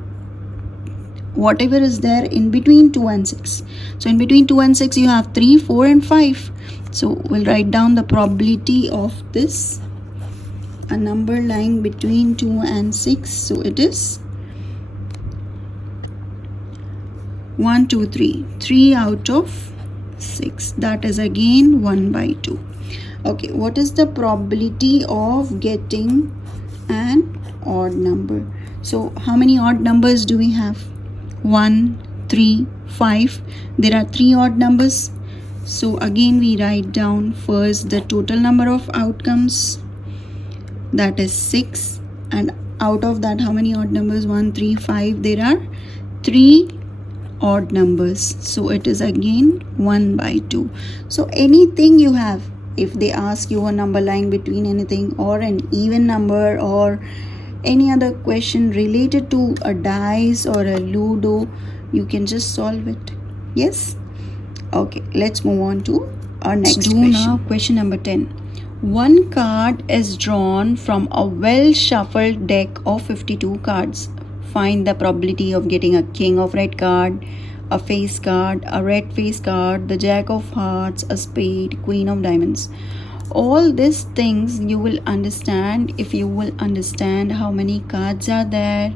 whatever is there in between 2 and 6. So in between 2 and 6 you have 3, 4, and 5. So we'll write down the probability of this, a number lying between 2 and 6. So it is 1, 2, 3. 3 out of 6. That is again 1/2. Okay, what is the probability of getting an odd number? So how many odd numbers do we have? 1, 3, 5. There are 3 odd numbers. So again we write down first the total number of outcomes, that is 6, and out of that how many odd numbers? 1, 3, 5. There are 3 odd numbers. So it is again 1/2. So anything you have, if they ask you a number lying between anything, or an even number, or any other question related to a dice or a Ludo, you can just solve it. Yes? Okay, let's move on to our next question. Now question number 10. One card is drawn from a well shuffled deck of 52 cards. Find the probability of getting a king of red card, a face card, a red face card, the jack of hearts, a spade, queen of diamonds. All these things you will understand if you will understand how many cards are there,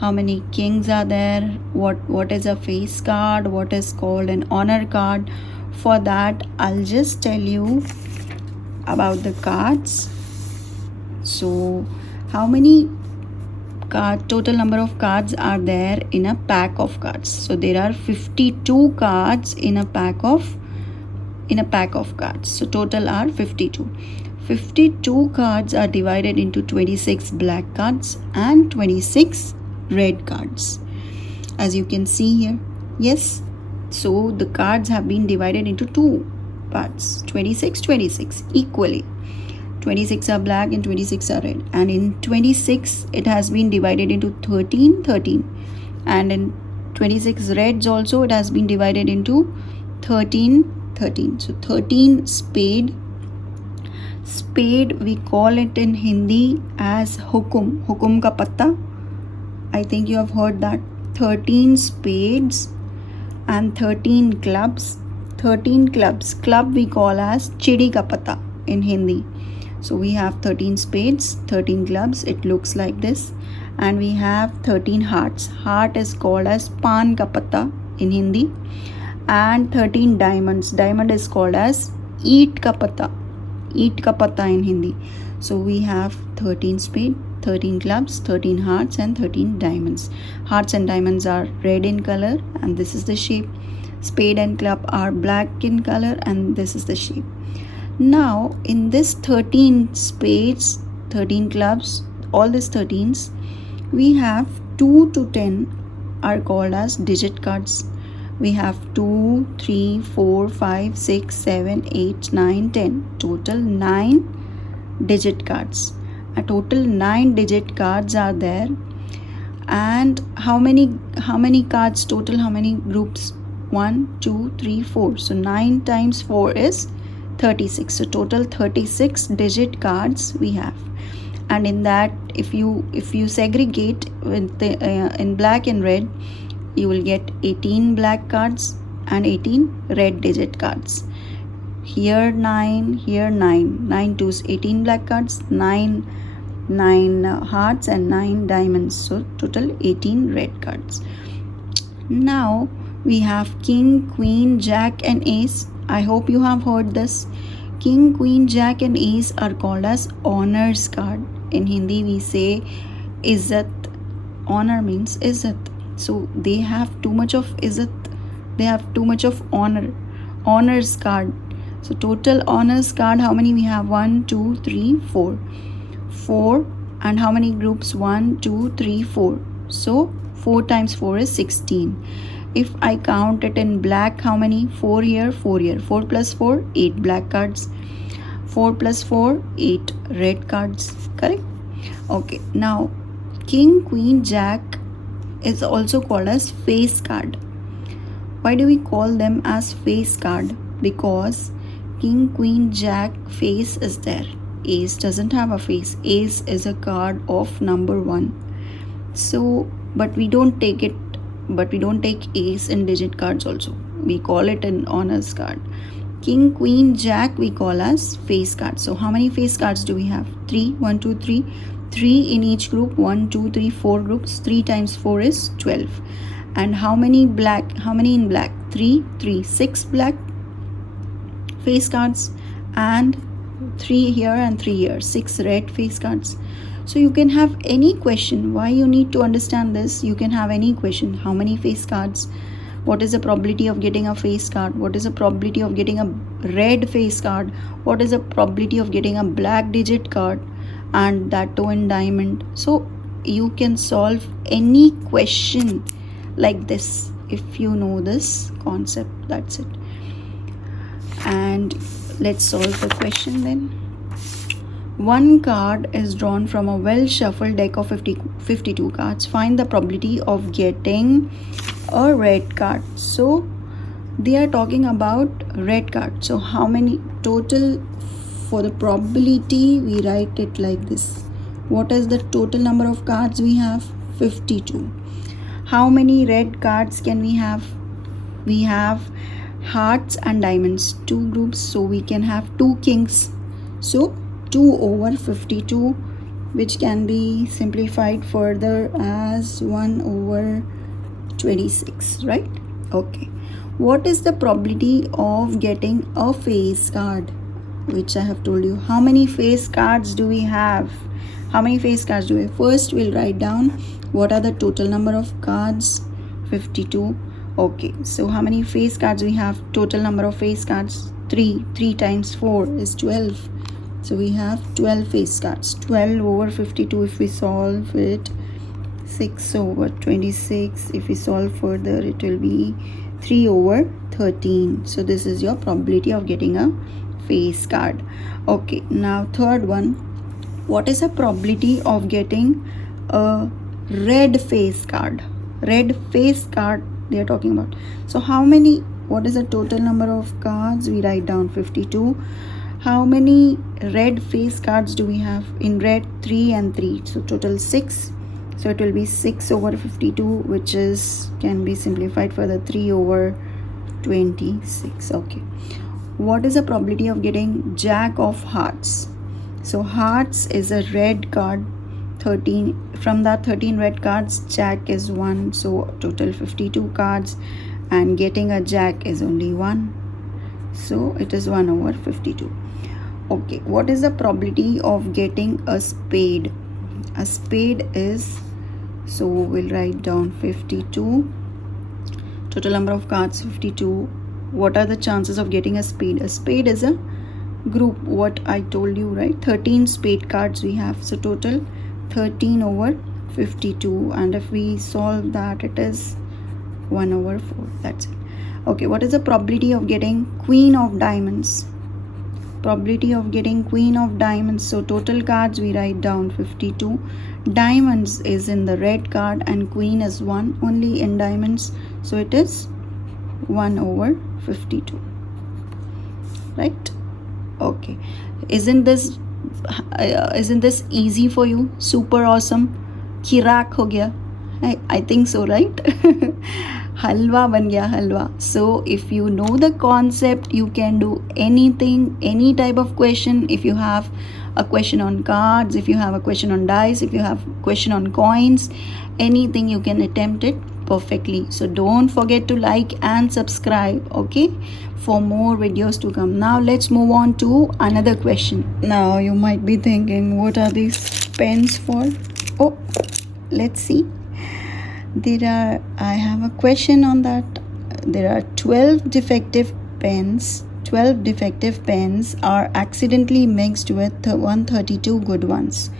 how many kings are there, what is a face card, what is called an honor card. For that I'll just tell you about the cards. So how many total number of cards are there in a pack of cards? So there are 52 cards in a pack of cards. So total are 52. 52 cards are divided into 26 black cards and 26 red cards, as you can see here. Yes, so the cards have been divided into 2 parts, 26 equally. 26 are black and 26 are red, and in 26 it has been divided into 13, and in 26 reds also it has been divided into 13 13. So 13 spade. Spade we call it in Hindi as hukum. Hukum ka patta. I think you have heard that. 13 spades and 13 clubs. 13 clubs. Club we call as chidi ka patta in Hindi. So we have 13 spades, 13 clubs. It looks like this. And we have 13 hearts. Heart is called as pan ka patta in Hindi. And 13 diamonds. Diamond is called as eat ka patta. Eat ka patta in Hindi. So we have 13 spade, 13 clubs, 13 hearts and 13 diamonds. Hearts and diamonds are red in color and this is the shape. Spade and club are black in color and this is the shape. Now in this 13 spades, 13 clubs, all these 13s, we have 2 to 10 are called as digit cards. We have 2, 3, 4, 5, 6, 7, 8, 9, 10. Total 9 digit cards. A total 9 digit cards are there. And how many cards total? How many groups? 1, 2, 3, 4. So 9 times 4 is 36. So total 36 digit cards we have. And in that, if you segregate with the, in black and red, you will get 18 black cards and 18 red digit cards. Here 9, here 9. 9 twos, 18 black cards, 9 hearts and 9 diamonds. So total 18 red cards. Now we have king, queen, jack and ace. I hope you have heard this. King, queen, jack and ace are called as honors card. In Hindi we say izzat. Honor means izzat. So they have too much of izzat. They have too much of honor. Honors card. So total honors card, how many we have? 1, 2, 3, 4. 4 and how many groups? 1, 2, 3, 4. So 4 times 4 is 16. If I count it in black, how many? 4 here, 4 here. 4 plus 4, 8 black cards. 4 plus 4, 8 red cards. Correct? Okay. Now, king, queen, jack is also called as face card. Why do we call them as face card? Because king, queen, jack face is there. Ace doesn't have a face. Ace is a card of number 1. So, but we don't take ace in digit cards also. We call it an honors card. King, queen, jack we call as face cards. So how many face cards do we have? 3. 1, 2, 3. 3 in each group. 1, 2, 3, 4 groups. 3 times 4 is 12. And how many black? How many in black? 3, 3, 6 black face cards and 3 here and 3 here. 6 red face cards. So you can have any question. Why you need to understand this? You can have any question. How many face cards? What is the probability of getting a face card? What is the probability of getting a red face card? What is the probability of getting a black digit card? And that too in diamond. So you can solve any question like this if you know this concept. That's it. And let's solve the question then. One card is drawn from a well shuffled deck of 52 cards. Find the probability of getting a red card. So they are talking about red card. So how many total? For the probability we write it like this. What is the total number of cards we have? 52. How many red cards can we have? We have hearts and diamonds, 2 groups, so we can have 2 kings. So 2 over 52, which can be simplified further as 1 over 26, right? Okay. What is the probability of getting a face card? Which I have told you. How many face cards do we have? How many face cards do we have? First we'll write down what are the total number of cards. 52. Okay, so how many face cards we have? Total number of face cards 3. 3 times 4 is 12. So we have 12 face cards. 12 over 52 if we solve it. 6 over 26. If we solve further, it will be 3 over 13. So this is your probability of getting a face card. Okay, now third one. What is the probability of getting a red face card? Red face card they are talking about. So how many What is the total number of cards? We write down 52. How many red face cards do we have? In red, 3 and 3. So total 6. So it will be 6 over 52, which is can be simplified for the 3 over 26. Okay. What is the probability of getting Jack of Hearts? So hearts is a red card. 13. From that 13 red cards, Jack is 1. So total 52 cards, and getting a Jack is only 1. So it is 1 over 52. Okay, what is the probability of getting a spade? A spade is, so we'll write down 52. Total number of cards 52. What are the chances of getting a spade? A spade is a group, what I told you, right? 13 spade cards we have. So total 13 over 52, and if we solve that, it is 1 over 4. That's it. Okay, what is the probability of getting Queen of Diamonds? Probability of getting Queen of Diamonds. So total cards we write down 52. Diamonds is in the red card and Queen is 1 only in diamonds. So it is 1 over 52. Right? Okay. Isn't this easy for you? Super awesome. Kirak ho gaya. I think so, right? Halwa ban gaya, halwa. So if you know the concept, you can do anything, any type of question. If you have a question on cards, if you have a question on dice, if you have a question on coins, anything, you can attempt it perfectly. So don't forget to like and subscribe, okay, for more videos to come. Now let's move on to another question. Now you might be thinking, what are these pens for? Oh, let's see. I have a question on that. There are 12 defective pens. 12 defective pens are accidentally mixed with 132 good ones.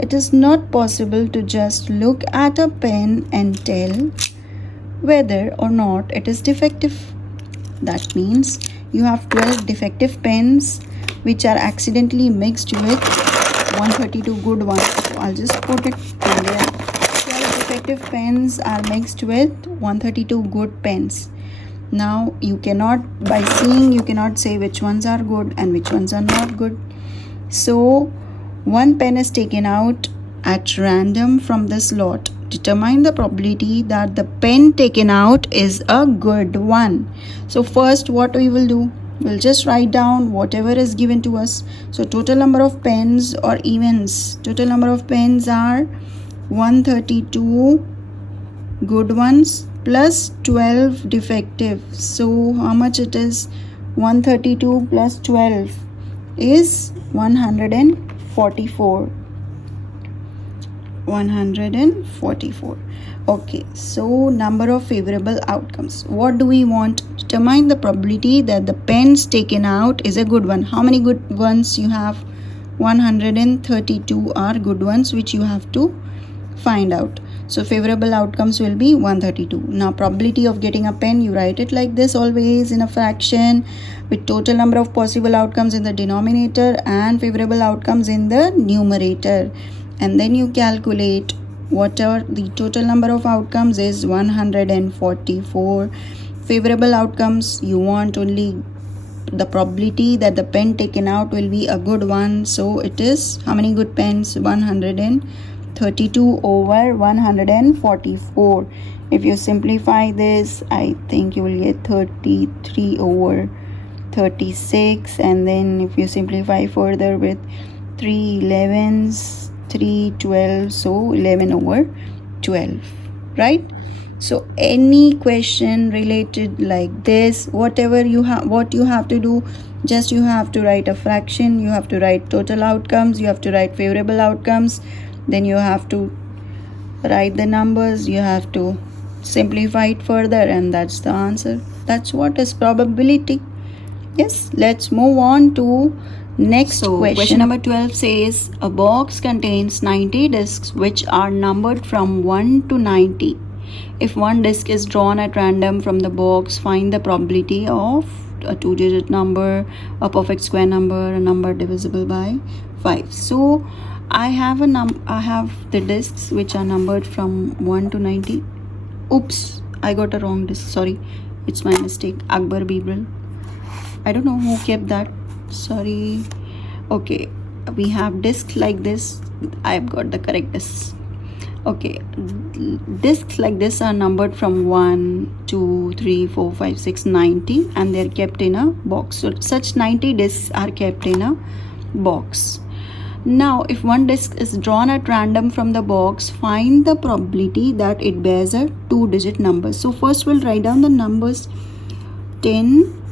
It is not possible to just look at a pen and tell whether or not it is defective. That means you have 12 defective pens which are accidentally mixed with 132 good ones. So I'll just put it in there. 12 defective pens are mixed with 132 good pens. Now you cannot, by seeing, you cannot say which ones are good and which ones are not good. So one pen is taken out at random from this lot. Determine the probability that the pen taken out is a good one. So first what we will do, we'll just write down whatever is given to us. So total number of pens or evens. Total number of pens are 132 good ones plus 12 defective. So how much it is? 132 plus 12 is 144. 144. Okay, so number of favorable outcomes. What do we want? Determine the probability that the pens taken out is a good one. How many good ones you have? 132 are good ones which you have to find out. So favorable outcomes will be 132. Now probability of getting a pen, you write it like this always in a fraction with total number of possible outcomes in the denominator and favorable outcomes in the numerator. And then you calculate whatever the total number of outcomes is 144. Favorable outcomes, you want only the probability that the pen taken out will be a good one. So it is how many good pens? 132 over 144. If you simplify this, I think you will get 33 over 36. And then if you simplify further with 3 11s, 3 12, so 11 over 12, right? So any question related like this, whatever you have, what you have to do, just you have to write a fraction, you have to write total outcomes, you have to write favorable outcomes, then you have to write the numbers, you have to simplify it further, and that's the answer. That's what is probability. Yes, let's move on to next question. Number 12 says a box contains 90 discs which are numbered from 1 to 90. If one disc is drawn at random from the box, find the probability of a 2-digit number, a perfect square number, a number divisible by 5. So I have the discs which are numbered from 1 to 90. Oops, I got a wrong disc, sorry. It's my mistake. Akbar Birbal. I don't know who kept that. Sorry. Okay. We have discs like this. I've got the correct discs. Okay, discs like this are numbered from 1, 2, 3, 4, 5, 6, 90, and they're kept in a box. So such 90 discs are kept in a box. Now if one disc is drawn at random from the box, find the probability that it bears a 2-digit number. So first we'll write down the numbers 10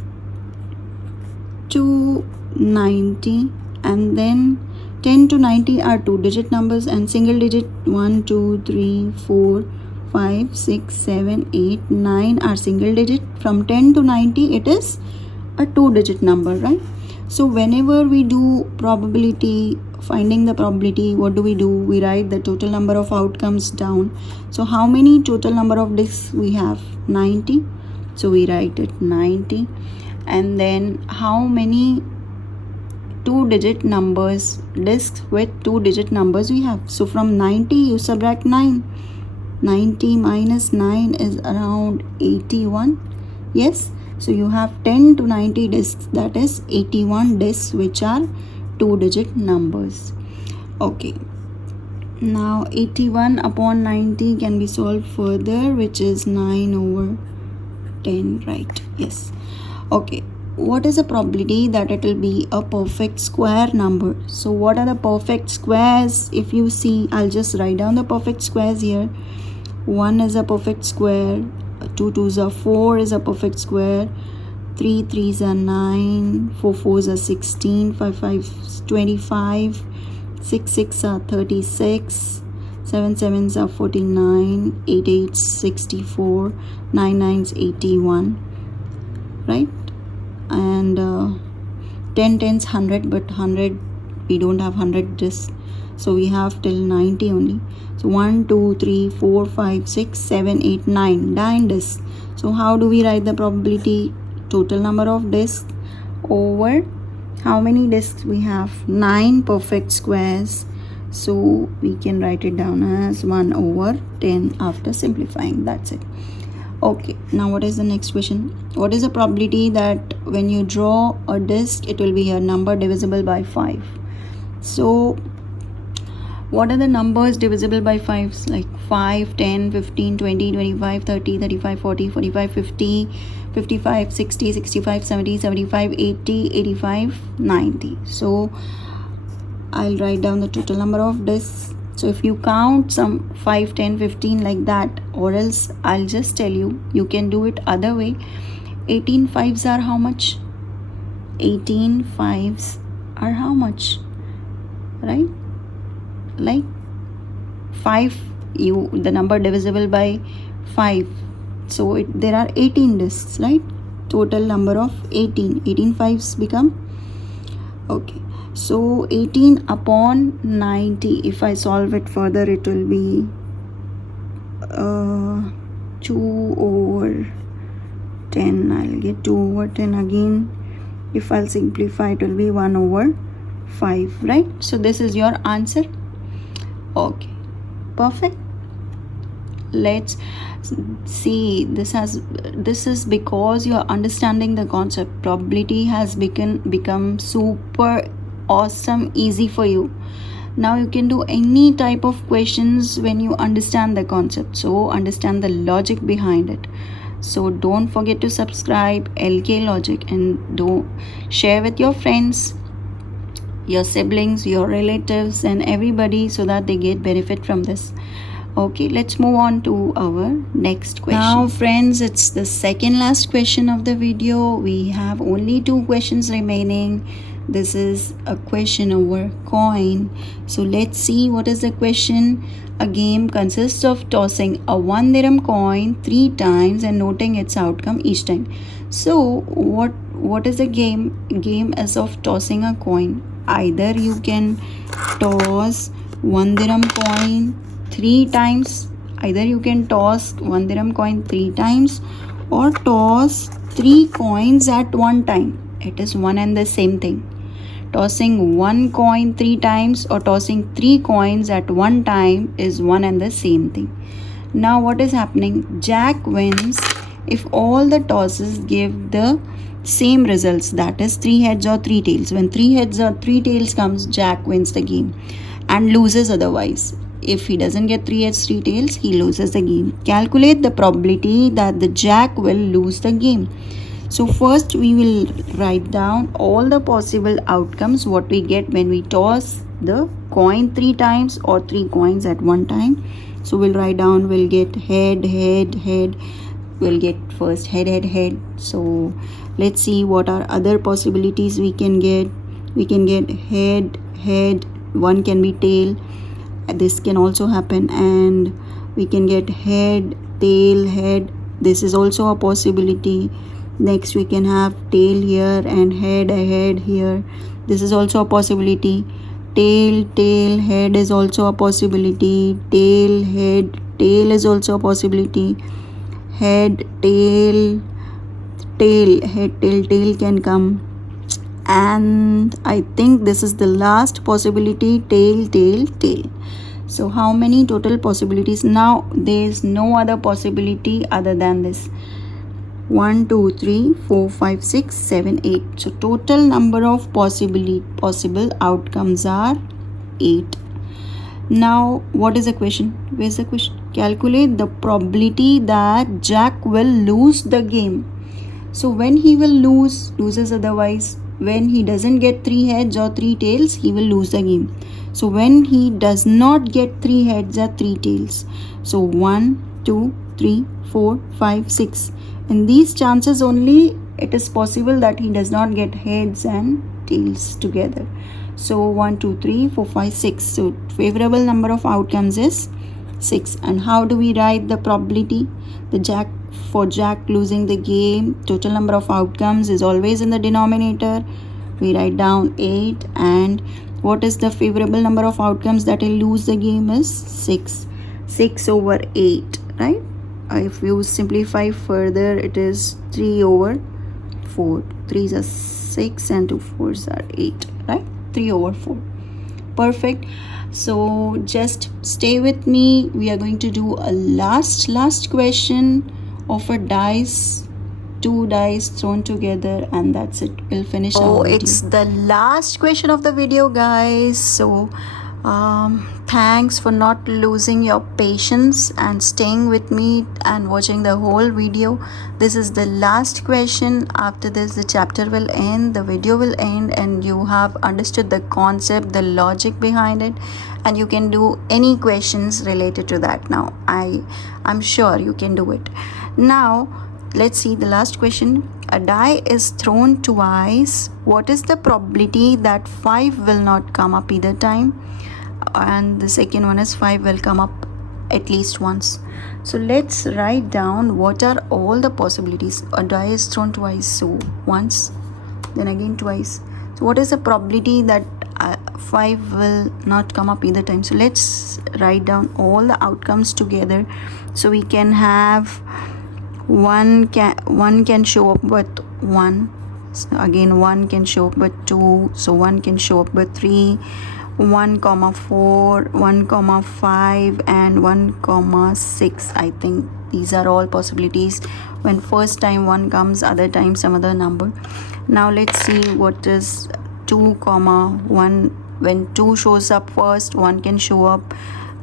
to 90, and then 10 to 90 are 2-digit numbers, and single digit 1, 2, 3, 4, 5, 6, 7, 8, 9 are single digit. From 10 to 90 it is a 2-digit number, right? So whenever we do probability, finding the probability, what do? We write the total number of outcomes down. So how many total number of discs we have? 90. So we write it 90. And then how many 2-digit numbers, discs with 2-digit numbers we have? So from 90 you subtract 9. 90 minus 9 is around 81. Yes, so you have 10 to 90 discs, that is 81 discs which are 2-digit numbers. Okay, now 81 upon 90 can be solved further, which is 9 over 10, right? Yes. Okay, what is the probability that it will be a perfect square number? So what are the perfect squares? If you see, I'll just write down the perfect squares here. 1 is a perfect square, 2 2s are 4 is a perfect square, 3 3s are 9, 4 4s are 16, 5 5s 25, 6 6 are 36, 7 7s are 49, 8 8s 64, 9 9s 81, right? And 10 10s 100, but 100 we don't have 100 discs, so we have till 90 only. So 1 2 3 4 5 6 7 8 9 discs. So how do we write the probability? Total number of discs over how many discs we have? 9 perfect squares. So we can write it down as 1 over 10 after simplifying. That's it. Okay, now what is the next question? What is the probability that when you draw a disc it will be a number divisible by 5? So what are the numbers divisible by 5? Like 5, 10, 15, 20, 25, 30, 35, 40, 45, 50, 55, 60, 65, 70, 75, 80, 85, 90. So I'll write down the total number of discs. So if you count some 5, 10, 15 like that, or else I'll just tell you, you can do it other way. 18 5s are how much? 18 5s are how much? Right? Like 5, the number divisible by 5. So there are 18 discs, right? Total number of 18. 18 5s become, okay. So 18 upon 90, if I solve it further, it will be 2 over 10. I'll get 2 over 10 again. If I'll simplify, it will be 1 over 5, right? So this is your answer. Okay, perfect. Let's see, this is because you're understanding the concept. Probability has become super awesome, easy for you. Now you can do any type of questions when you understand the concept, so understand the logic behind it. So don't forget to subscribe LK Logic, and don't share with your friends, your siblings, your relatives, and everybody, so that they get benefit from this. Okay, let's move on to our next question. Now friends, it's the second last question of the video. We have only 2 questions remaining. This is a question over coin. So let's see what is the question. A game consists of tossing a 1 dirham coin 3 times and noting its outcome each time. So what is the game? Game is of tossing a coin. Either you can toss 1 dirham coin 3 times, either you can toss 1 dirham coin 3 times, or toss 3 coins at one time. It is one and the same thing. Tossing 1 coin 3 times or tossing 3 coins at one time is one and the same thing. Now what is happening? Jack wins if all the tosses give the same results, that is 3 heads or 3 tails. When 3 heads or 3 tails comes, Jack wins the game and loses otherwise. If he doesn't get 3 heads 3 tails, he loses the game. Calculate the probability that the Jack will lose the game. So first we will write down all the possible outcomes what we get when we toss the coin 3 times or 3 coins at one time. So we'll write down, we'll get head, head, head. We'll get first head, head, head. So let's see what are other possibilities we can get. We can get head, head. One can be tail. This can also happen. And we can get head, tail, head. This is also a possibility. Next we can have tail here and head, head here. This is also a possibility. Tail, tail, head is also a possibility. Tail, head, tail is also a possibility. Head, tail, tail, head, tail can come. And I think this is the last possibility, tail, tail, tail. So how many total possibilities? Now there is no other possibility other than this. 1, 2, 3, 4, 5, 6, 7, 8. So total number of possible outcomes are 8. Now what is the question? Where's the question? Calculate the probability that Jack will lose the game. So when he will loses otherwise. When he doesn't get 3 heads or 3 tails, he will lose the game. So when he does not get 3 heads or 3 tails. So 1, 2, 3, 4, 5, 6. In these chances only it is possible that he does not get heads and tails together. So 1, 2, 3, 4, 5, 6. So favorable number of outcomes is 6. And how do we write the probability? For Jack losing the game, total number of outcomes is always in the denominator. We write down 8. And what is the favorable number of outcomes that will lose the game is 6. 6 over 8, right? If you simplify further, it is 3 over 4. 3s are 6 and 2 4s are 8, right? 3 over 4. Perfect. So just stay with me. We are going to do a last question of a dice, 2 dice thrown together, and that's it. We'll finish our video. It's the last question of the video, guys. So thanks for not losing your patience and staying with me and watching the whole video. This is the last question. After this the chapter will end, the video will end, and you have understood the concept, the logic behind it, and you can do any questions related to that. Now I'm sure you can do it. Now let's see the last question. A die is thrown twice. What is the probability that 5 will not come up either time? And the second one is 5 will come up at least once. So let's write down what are all the possibilities. A die is thrown twice, so once, then again twice. So what is the probability that 5 will not come up either time? So let's write down all the outcomes together. So we can have one can show up with 1. So again 1 can show up with 2. So 1 can show up with 3. 1, 4, 1, 5, and 1, 6. I think these are all possibilities. When first time 1 comes, other time some other number. Now let's see what is 2, 1. When 2 shows up first, 1 can show up.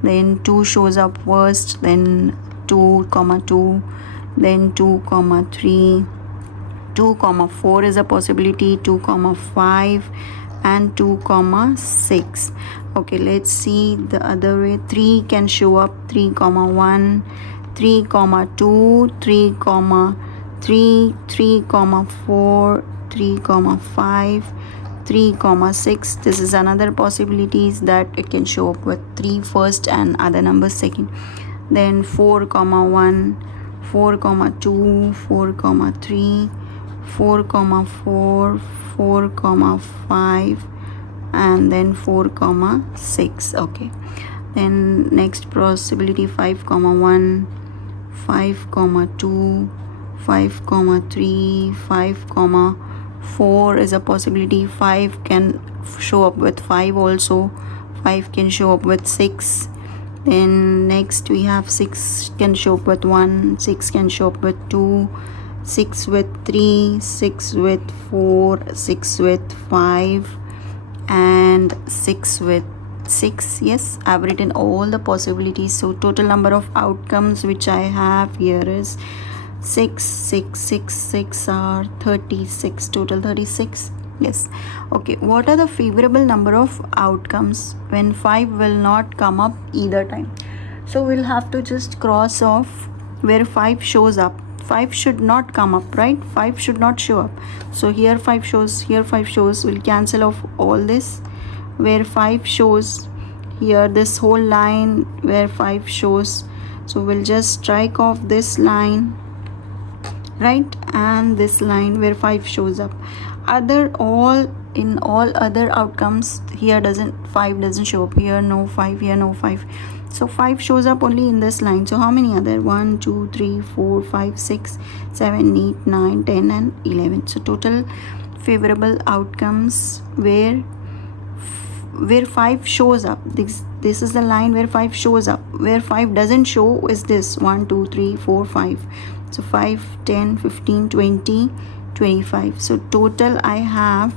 Then 2 shows up first, then 2, 2, then 2, 3. 2, 4 is a possibility. 2, 5. And 2, 6. Okay, let's see the other way. 3 can show up. 3, 1, 3, 2, 3, 3, 3, 4, 3, 5, 3, 6. This is another possibilities that it can show up with 3 first and other numbers second. Then 4, 1, 4, 2, 4, 3, 4, 4, 4, 5, and then 4, 6. Okay, then next possibility 5, 1, 5, 2, 5, 3, 5, 4 is a possibility. 5 can show up with 5 also. 5 can show up with 6. Then next we have 6 can show up with 1, 6 can show up with 2, 6 with 3, 6 with 4, 6 with 5, and 6 with 6. Yes, I've written all the possibilities. So total number of outcomes which I have here is 6, 6, 6, 6 are 36, total 36. Yes. Okay, what are the favorable number of outcomes when 5 will not come up either time? So we'll have to just cross off where 5 shows up. 5 should not come up, right? 5 should not show up. So here 5 shows, here 5 shows. We'll cancel off all this where 5 shows, here this whole line where 5 shows. So we'll just strike off this line, right, and this line where 5 shows up. In all other outcomes, here 5 doesn't show up. Here no 5, here no 5. So 5 shows up only in this line. So how many other? 1, 2, 3, 4, 5, 6, 7, 8, 9, 10 and 11. So total favorable outcomes where 5 shows up. This is the line where 5 shows up. Where 5 doesn't show is this 1, 2, 3, 4, 5. So 5, 10, 15, 20, 25. So total I have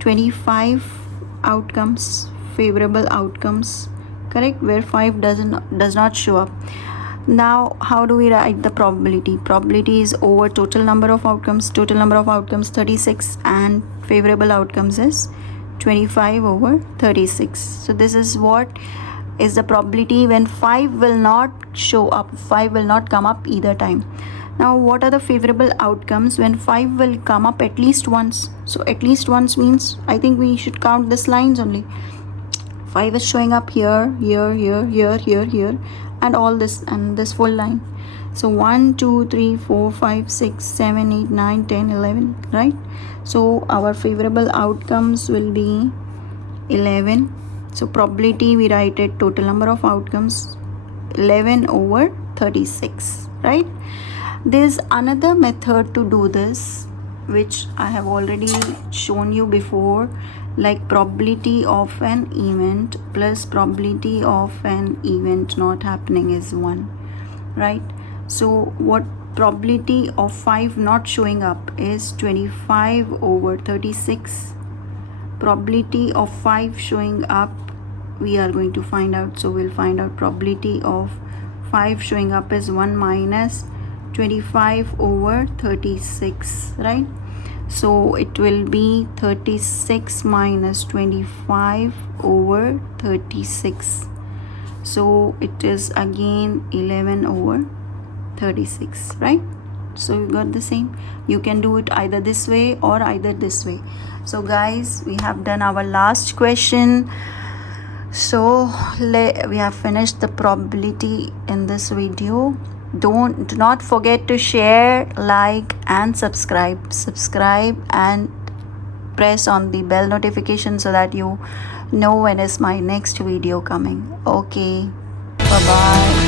25 outcomes, favorable outcomes, correct, where 5 does not show up. Now how do we write the probability? Probability is over total number of outcomes. Total number of outcomes 36 and favorable outcomes is 25 over 36. So this is what is the probability when 5 will not show up, 5 will not come up either time. Now what are the favorable outcomes when 5 will come up at least once? So at least once means I think we should count this lines only. 5 is showing up here, here, here, here, here, here, and all this and this full line. So 1, 2, 3, 4, 5, 6, 7, 8, 9, 10, 11, right? So our favorable outcomes will be 11. So probability we write it total number of outcomes 11 over 36, right? There's another method to do this which I have already shown you before, like probability of an event plus probability of an event not happening is 1, right? So what probability of 5 not showing up is 25 over 36. Probability of 5 showing up we are going to find out. So we'll find out probability of 5 showing up is 1 minus 25 over 36, right? So it will be 36 minus 25 over 36. So it is again 11 over 36, right? So you got the same. You can do it either this way or either this way. So guys, we have done our last question. So we have finished the probability in this video. Do not forget to share, like and subscribe and press on the bell notification so that you know when is my next video coming. Okay, bye bye.